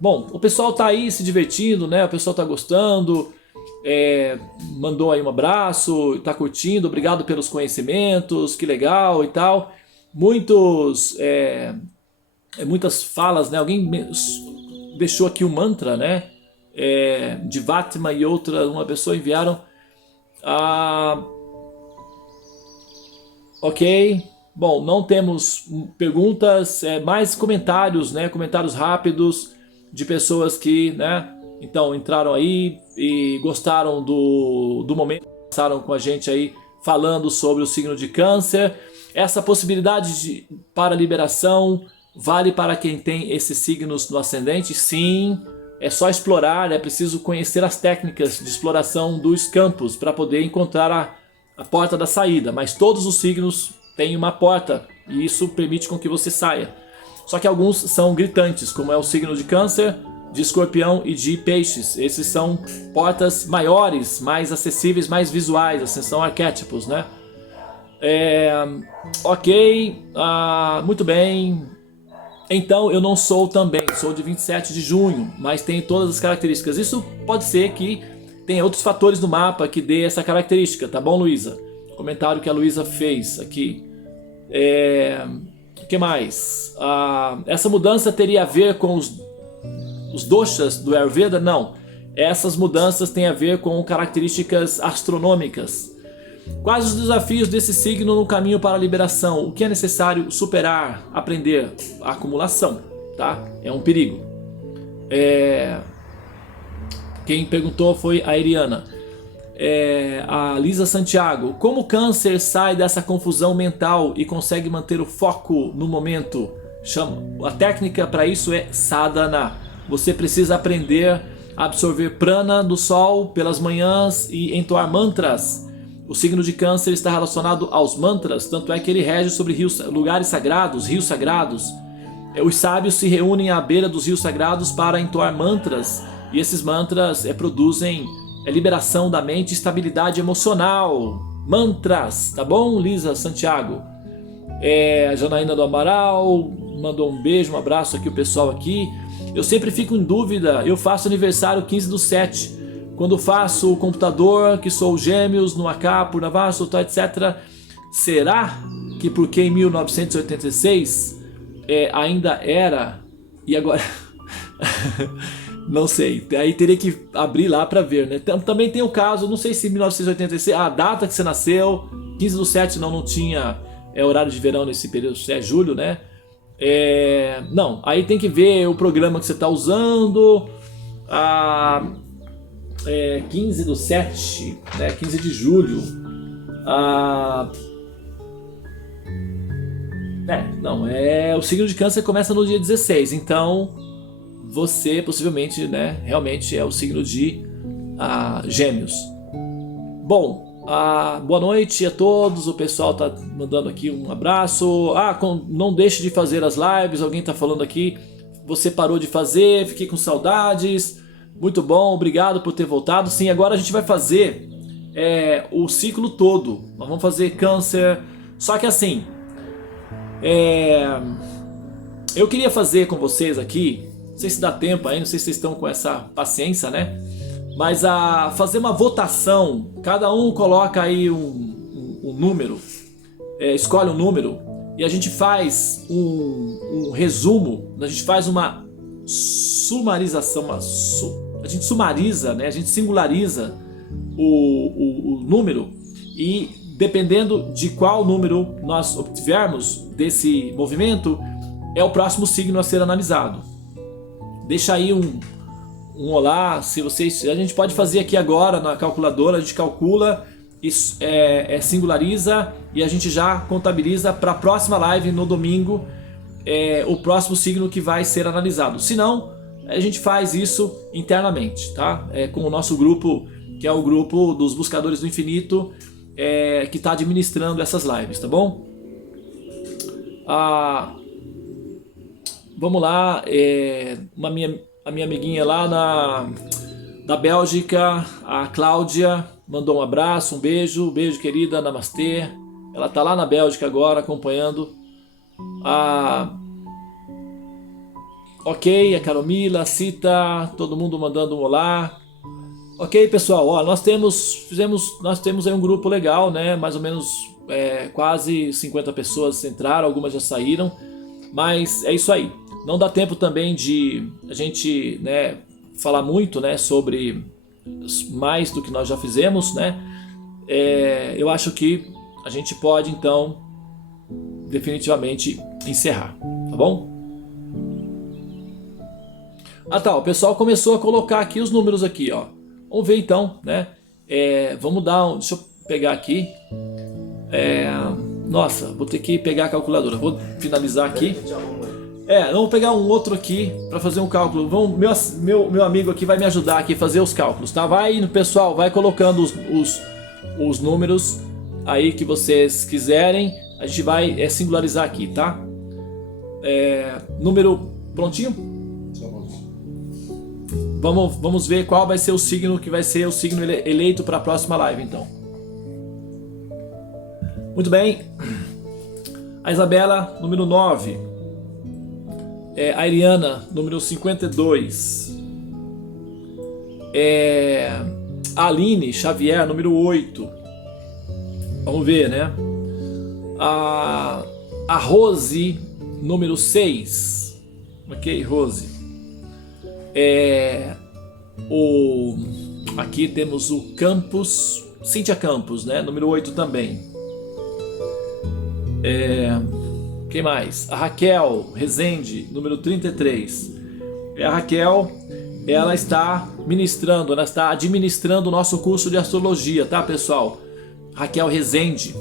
Bom, o pessoal tá aí se divertindo, né? O pessoal tá gostando... mandou aí um abraço, tá curtindo, obrigado pelos conhecimentos, que legal e tal. Muitas falas, né? Alguém deixou aqui um mantra, né? De Fátima e uma pessoa enviaram. Ok, bom, não temos perguntas, mais comentários, né? Comentários rápidos de pessoas que, né? Então entraram aí e gostaram do momento, passaram com a gente aí falando sobre o signo de Câncer. Essa possibilidade para liberação vale para quem tem esses signos no ascendente? Sim, é só explorar, é preciso conhecer as técnicas de exploração dos campos para poder encontrar a porta da saída. Mas todos os signos têm uma porta e isso permite com que você saia. Só que alguns são gritantes, como é o signo de Câncer, de Escorpião e de Peixes. Esses são portas maiores, mais acessíveis, mais visuais, assim, são arquétipos, né? Ok, muito bem. Então eu não sou também, sou de 27 de junho, mas tenho todas as características. Isso pode ser que tenha outros fatores no mapa que dê essa característica, tá bom, Luísa? Comentário que a Luísa fez aqui. O que mais? Essa mudança teria a ver com os doshas do Ayurveda? Não. Essas mudanças têm a ver com características astronômicas. Quais os desafios desse signo no caminho para a liberação? O que é necessário superar, aprender? A acumulação, tá? É um perigo. Quem perguntou foi a Eriana. A Lisa Santiago. Como o Câncer sai dessa confusão mental e consegue manter o foco no momento? A técnica para isso é sadhana. Você precisa aprender a absorver prana do sol pelas manhãs e entoar mantras. O signo de Câncer está relacionado aos mantras, tanto é que ele rege sobre lugares sagrados, rios sagrados. Os sábios se reúnem à beira dos rios sagrados para entoar mantras, e esses mantras produzem liberação da mente e estabilidade emocional. Mantras, tá bom, Lisa Santiago? A Janaína do Amaral mandou um beijo, um abraço aqui, o pessoal aqui. Eu sempre fico em dúvida, eu faço aniversário 15/7. Quando faço o computador, que sou Gêmeos, no AK, por Navajo, etc. Será que porque em 1986 ainda era, e agora... Não sei, aí teria que abrir lá para ver, né? Também tem o caso, não sei se 1986, a data que você nasceu, 15/7 não tinha horário de verão nesse período, é julho, né? Não, aí tem que ver o programa que você está usando, 15/7, né? 15 de julho. Não, o signo de Câncer começa no dia 16, então você possivelmente, né, realmente é o signo de Gêmeos. Bom, boa noite a todos, o pessoal tá mandando aqui um abraço. Não deixe de fazer as lives, alguém tá falando aqui, você parou de fazer, fiquei com saudades. Muito bom, obrigado por ter voltado. Sim, agora a gente vai fazer o ciclo todo, nós vamos fazer Câncer, só que assim, eu queria fazer com vocês aqui, não sei se dá tempo aí, não sei se vocês estão com essa paciência, né? Mas fazer uma votação, cada um coloca aí um número, escolhe um número e a gente faz um resumo, a gente faz uma sumarização, a gente sumariza, né? A gente singulariza o número e dependendo de qual número nós obtivermos desse movimento, é o próximo signo a ser analisado. Deixa aí um olá, se vocês, a gente pode fazer aqui agora na calculadora, a gente calcula, singulariza e a gente já contabiliza para a próxima live no domingo o próximo signo que vai ser analisado. Se não, a gente faz isso internamente, tá? Com o nosso grupo, que é o grupo dos Buscadores do Infinito, que está administrando essas lives, tá bom? Vamos lá, a minha amiguinha lá da Bélgica, a Cláudia, mandou um abraço, um beijo querida, namastê. Ela tá lá na Bélgica agora acompanhando. Ok, a Caromila, a Cita, todo mundo mandando um olá. Ok, pessoal, ó, nós temos aí um grupo legal, né? Mais ou menos quase 50 pessoas entraram, algumas já saíram, mas é isso aí. Não dá tempo também de a gente, né, falar muito, né, sobre mais do que nós já fizemos, né? Eu acho que a gente pode então definitivamente encerrar, tá bom? O pessoal começou a colocar aqui os números aqui, ó. Vamos ver então, né? Vamos dar deixa eu pegar aqui. Nossa, vou ter que pegar a calculadora. Vou finalizar aqui. Vamos pegar um outro aqui para fazer um cálculo. Meu amigo aqui vai me ajudar aqui a fazer os cálculos, tá? Vai, pessoal, vai colocando os números aí que vocês quiserem. A gente vai singularizar aqui, tá? Número prontinho? Vamos ver qual vai ser o signo que vai ser o signo eleito para a próxima live, então. Muito bem. A Isabela, número 9. A Ariana, número 52. A Aline Xavier, número 8. Vamos ver, né? A Rose, número 6. Ok, Rose. Aqui temos o Campos, Cíntia Campos, né? Número 8 também. Quem mais? A Raquel Rezende, número 33. A Raquel, ela está ministrando, ela está administrando o nosso curso de astrologia, tá, pessoal? Raquel Rezende.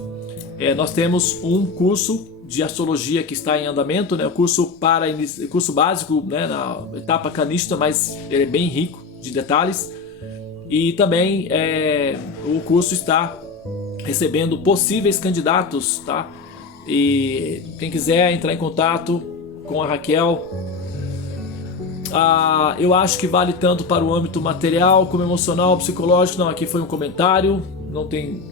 Nós temos um curso de astrologia que está em andamento, né? O curso básico, né? Na etapa canista, mas ele é bem rico de detalhes. E também o curso está recebendo possíveis candidatos, tá? E quem quiser entrar em contato com a Raquel, eu acho que vale tanto para o âmbito material como emocional, psicológico. Não, aqui foi um comentário, não tem...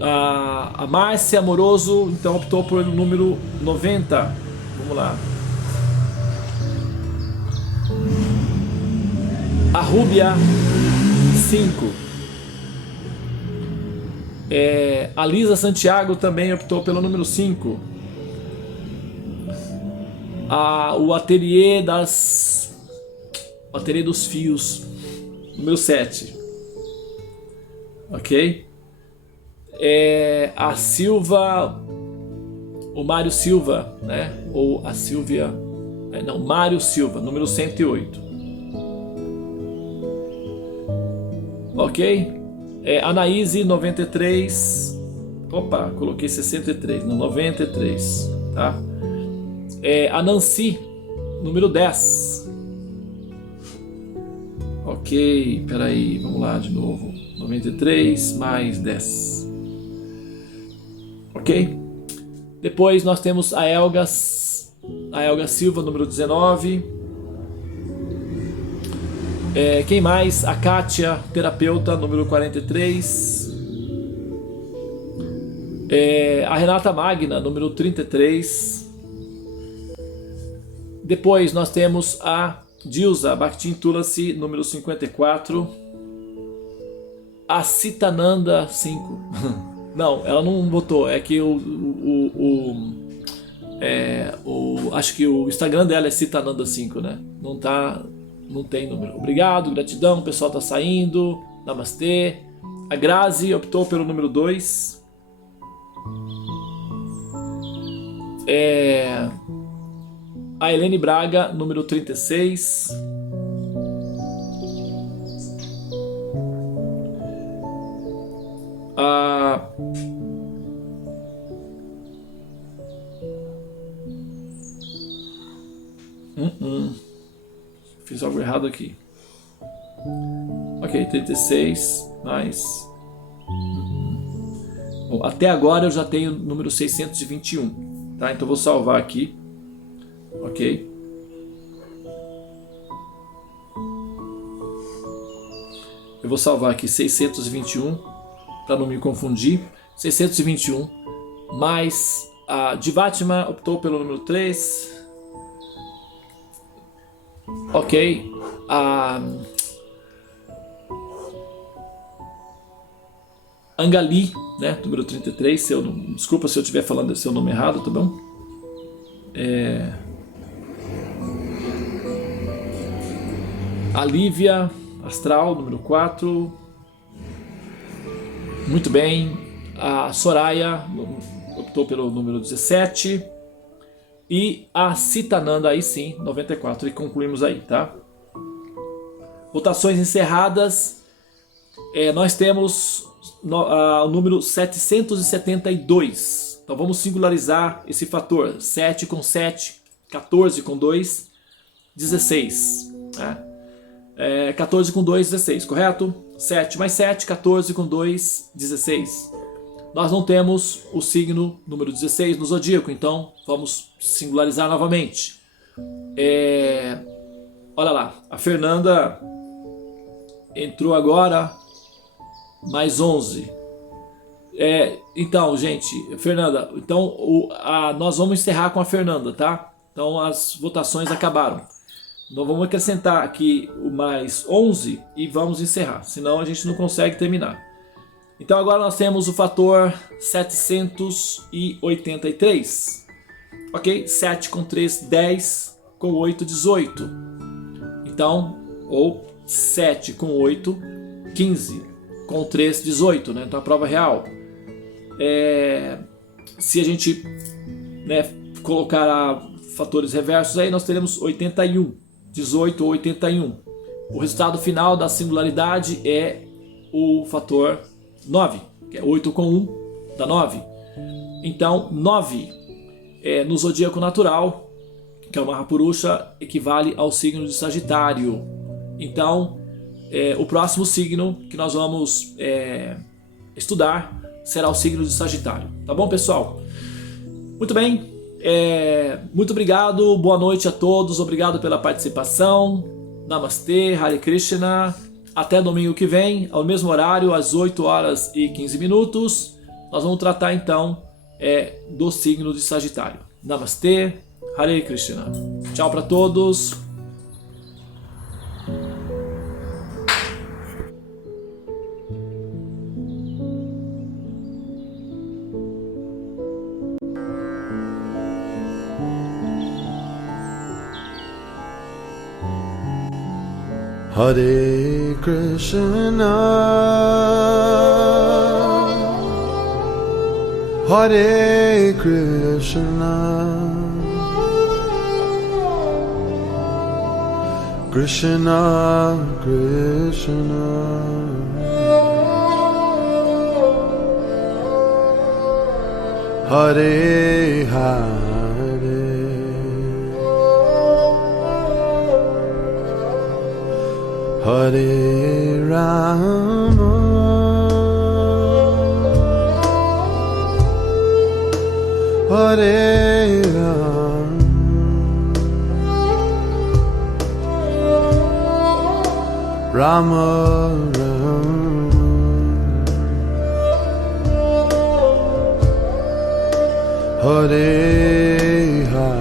A Márcia Amoroso então optou por número 90. Vamos lá. A Rúbia 5. A Lisa Santiago também optou pelo número 5. O Ateliê dos Fios, número 7. Ok? A Silva, o Mário Silva, né? Ou a Silvia, não, Mário Silva, número 108. Ok? Anaíse 93. Opa, coloquei 63, não, 93, tá? A Nancy, número 10. Ok, peraí, vamos lá de novo. 93 mais 10. Ok? Depois nós temos a Elga Silva, número 19. Quem mais? A Kátia, terapeuta, número 43. A Renata Magna, número 33. Depois nós temos a Dilza Bhaktin Tulasi, número 54. A Citananda 5. Não, ela não botou. É que acho que o Instagram dela é Citananda 5, né? Não tem número. Obrigado, gratidão, o pessoal tá saindo. Namastê. A Grazi optou pelo número 2. A Helene Braga, número 36. Fiz algo errado aqui. Ok, 36 mais. Bom, até agora eu já tenho o número 621, tá? Então eu vou salvar aqui. Ok. Eu vou salvar aqui 621 para não me confundir. 621 mais a Divátima optou pelo número 3. Ok. A Angali, né, número 33. Desculpa se eu estiver falando seu nome errado, tá bom? A Lívia Astral, número 4. Muito bem. A Soraya optou pelo número 17. E a Citananda, aí sim, 94. E concluímos aí, tá? Votações encerradas. Nós temos o número 772. Então vamos singularizar esse fator. 7 com 7, 14 com 2, 16. Né? 14 com 2, 16, correto? 7 mais 7, 14 com 2, 16. Nós não temos o signo número 16 no zodíaco, então vamos singularizar novamente. Olha lá, a Fernanda entrou agora, mais 11. Então, gente, Fernanda, então nós vamos encerrar com a Fernanda, tá? Então as votações acabaram. Nós vamos acrescentar aqui o mais 11 e vamos encerrar, senão a gente não consegue terminar. Então agora nós temos o fator 783. Ok? 7 com 3, 10, com 8, 18. Então, ou 7 com 8, 15, com 3, 18, né? Então a prova real. Se a gente, né, colocar fatores reversos aí, nós teremos 81, 18 ou 81. O resultado final da singularidade é o fator 9, que é 8 com 1 dá 9. Então 9 no zodíaco natural, que é o Mahapurusha, equivale ao signo de Sagitário. Então o próximo signo que nós vamos estudar será o signo de Sagitário. Tá bom, pessoal? Muito bem. Muito obrigado, boa noite a todos, obrigado pela participação. Namastê, Hare Krishna. Até domingo que vem, ao mesmo horário, às 8 horas e 15 minutos. Nós vamos tratar então do signo de Sagitário. Namastê, Hare Krishna. Tchau para todos. Hare Krishna, Hare Krishna, Krishna Krishna, Hare Hare, Hare Rama, Hare Rama, Rama Rama, Hare Hare.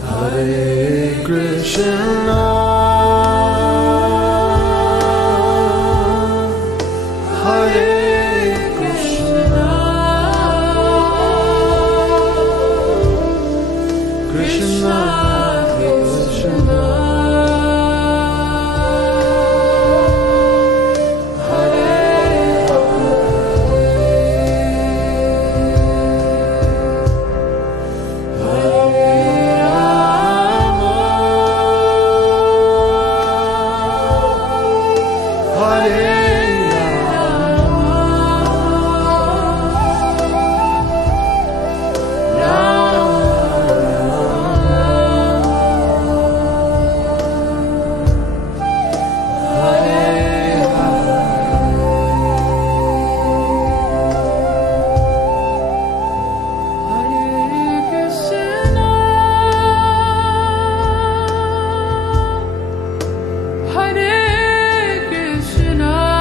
Hare Krishna, Hare Krishna, Krishna Krishna, Hare Krishna,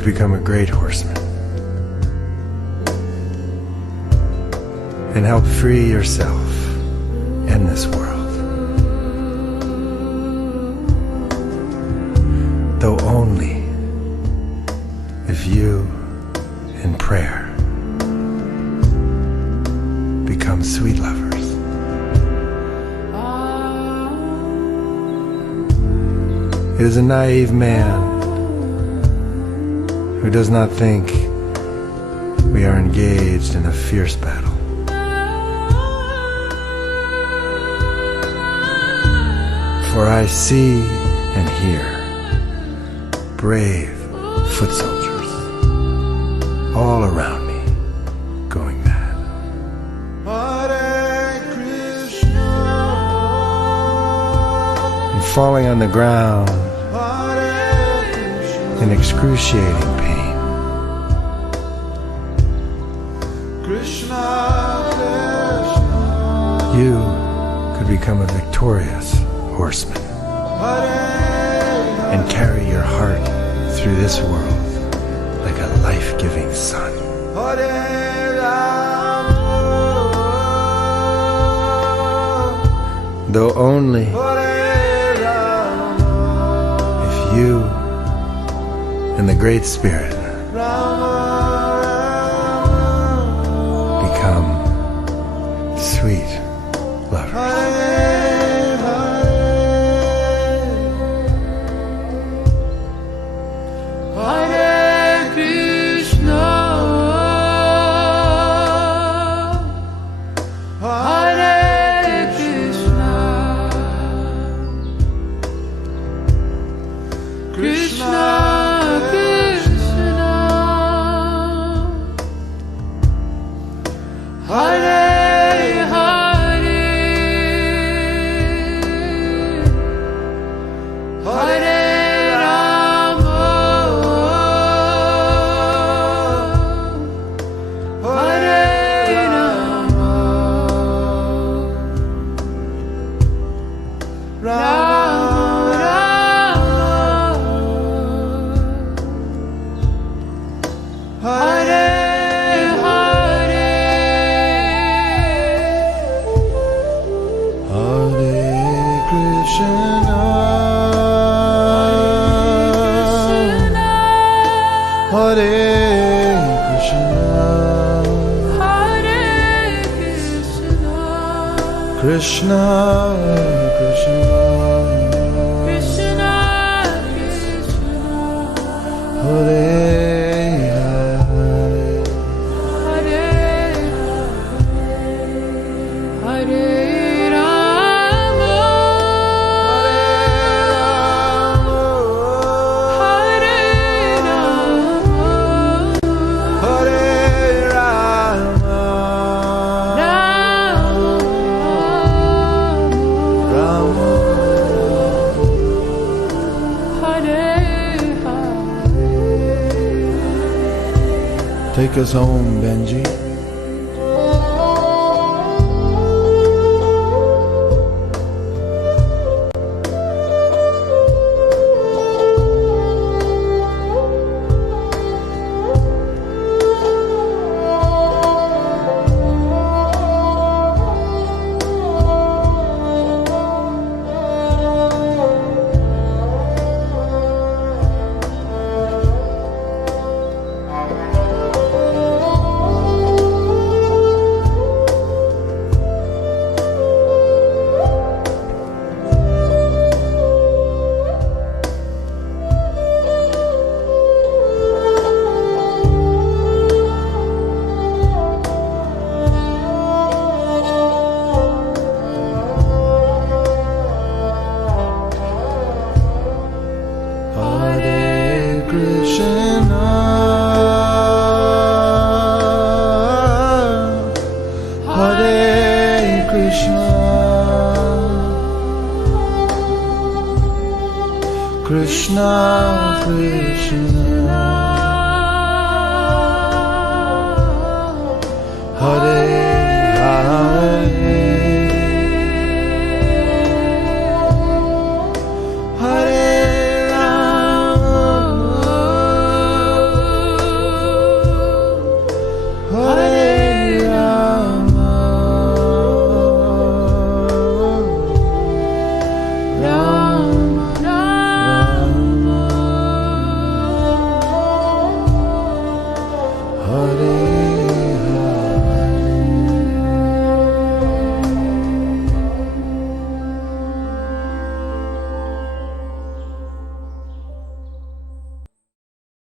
could become a great horseman and help free yourself and this world. Though only if you, in prayer, become sweet lovers. It is a naive man who does not think we are engaged in a fierce battle. For I see and hear brave foot soldiers all around me going mad. Hare Krishna. And falling on the ground in excruciating pain. Krishna, Krishna. You could become a victorious horseman and carry your heart through this world like a life-giving sun. Though only if you and the Great Spirit become sweet lovers. Krishna, Krishna, Krishna, Krishna, Hare Hare, Hare Hare Rama, Hare Rama, Hare Rama, Rama, take us home, Benji. Krishna, Krishna.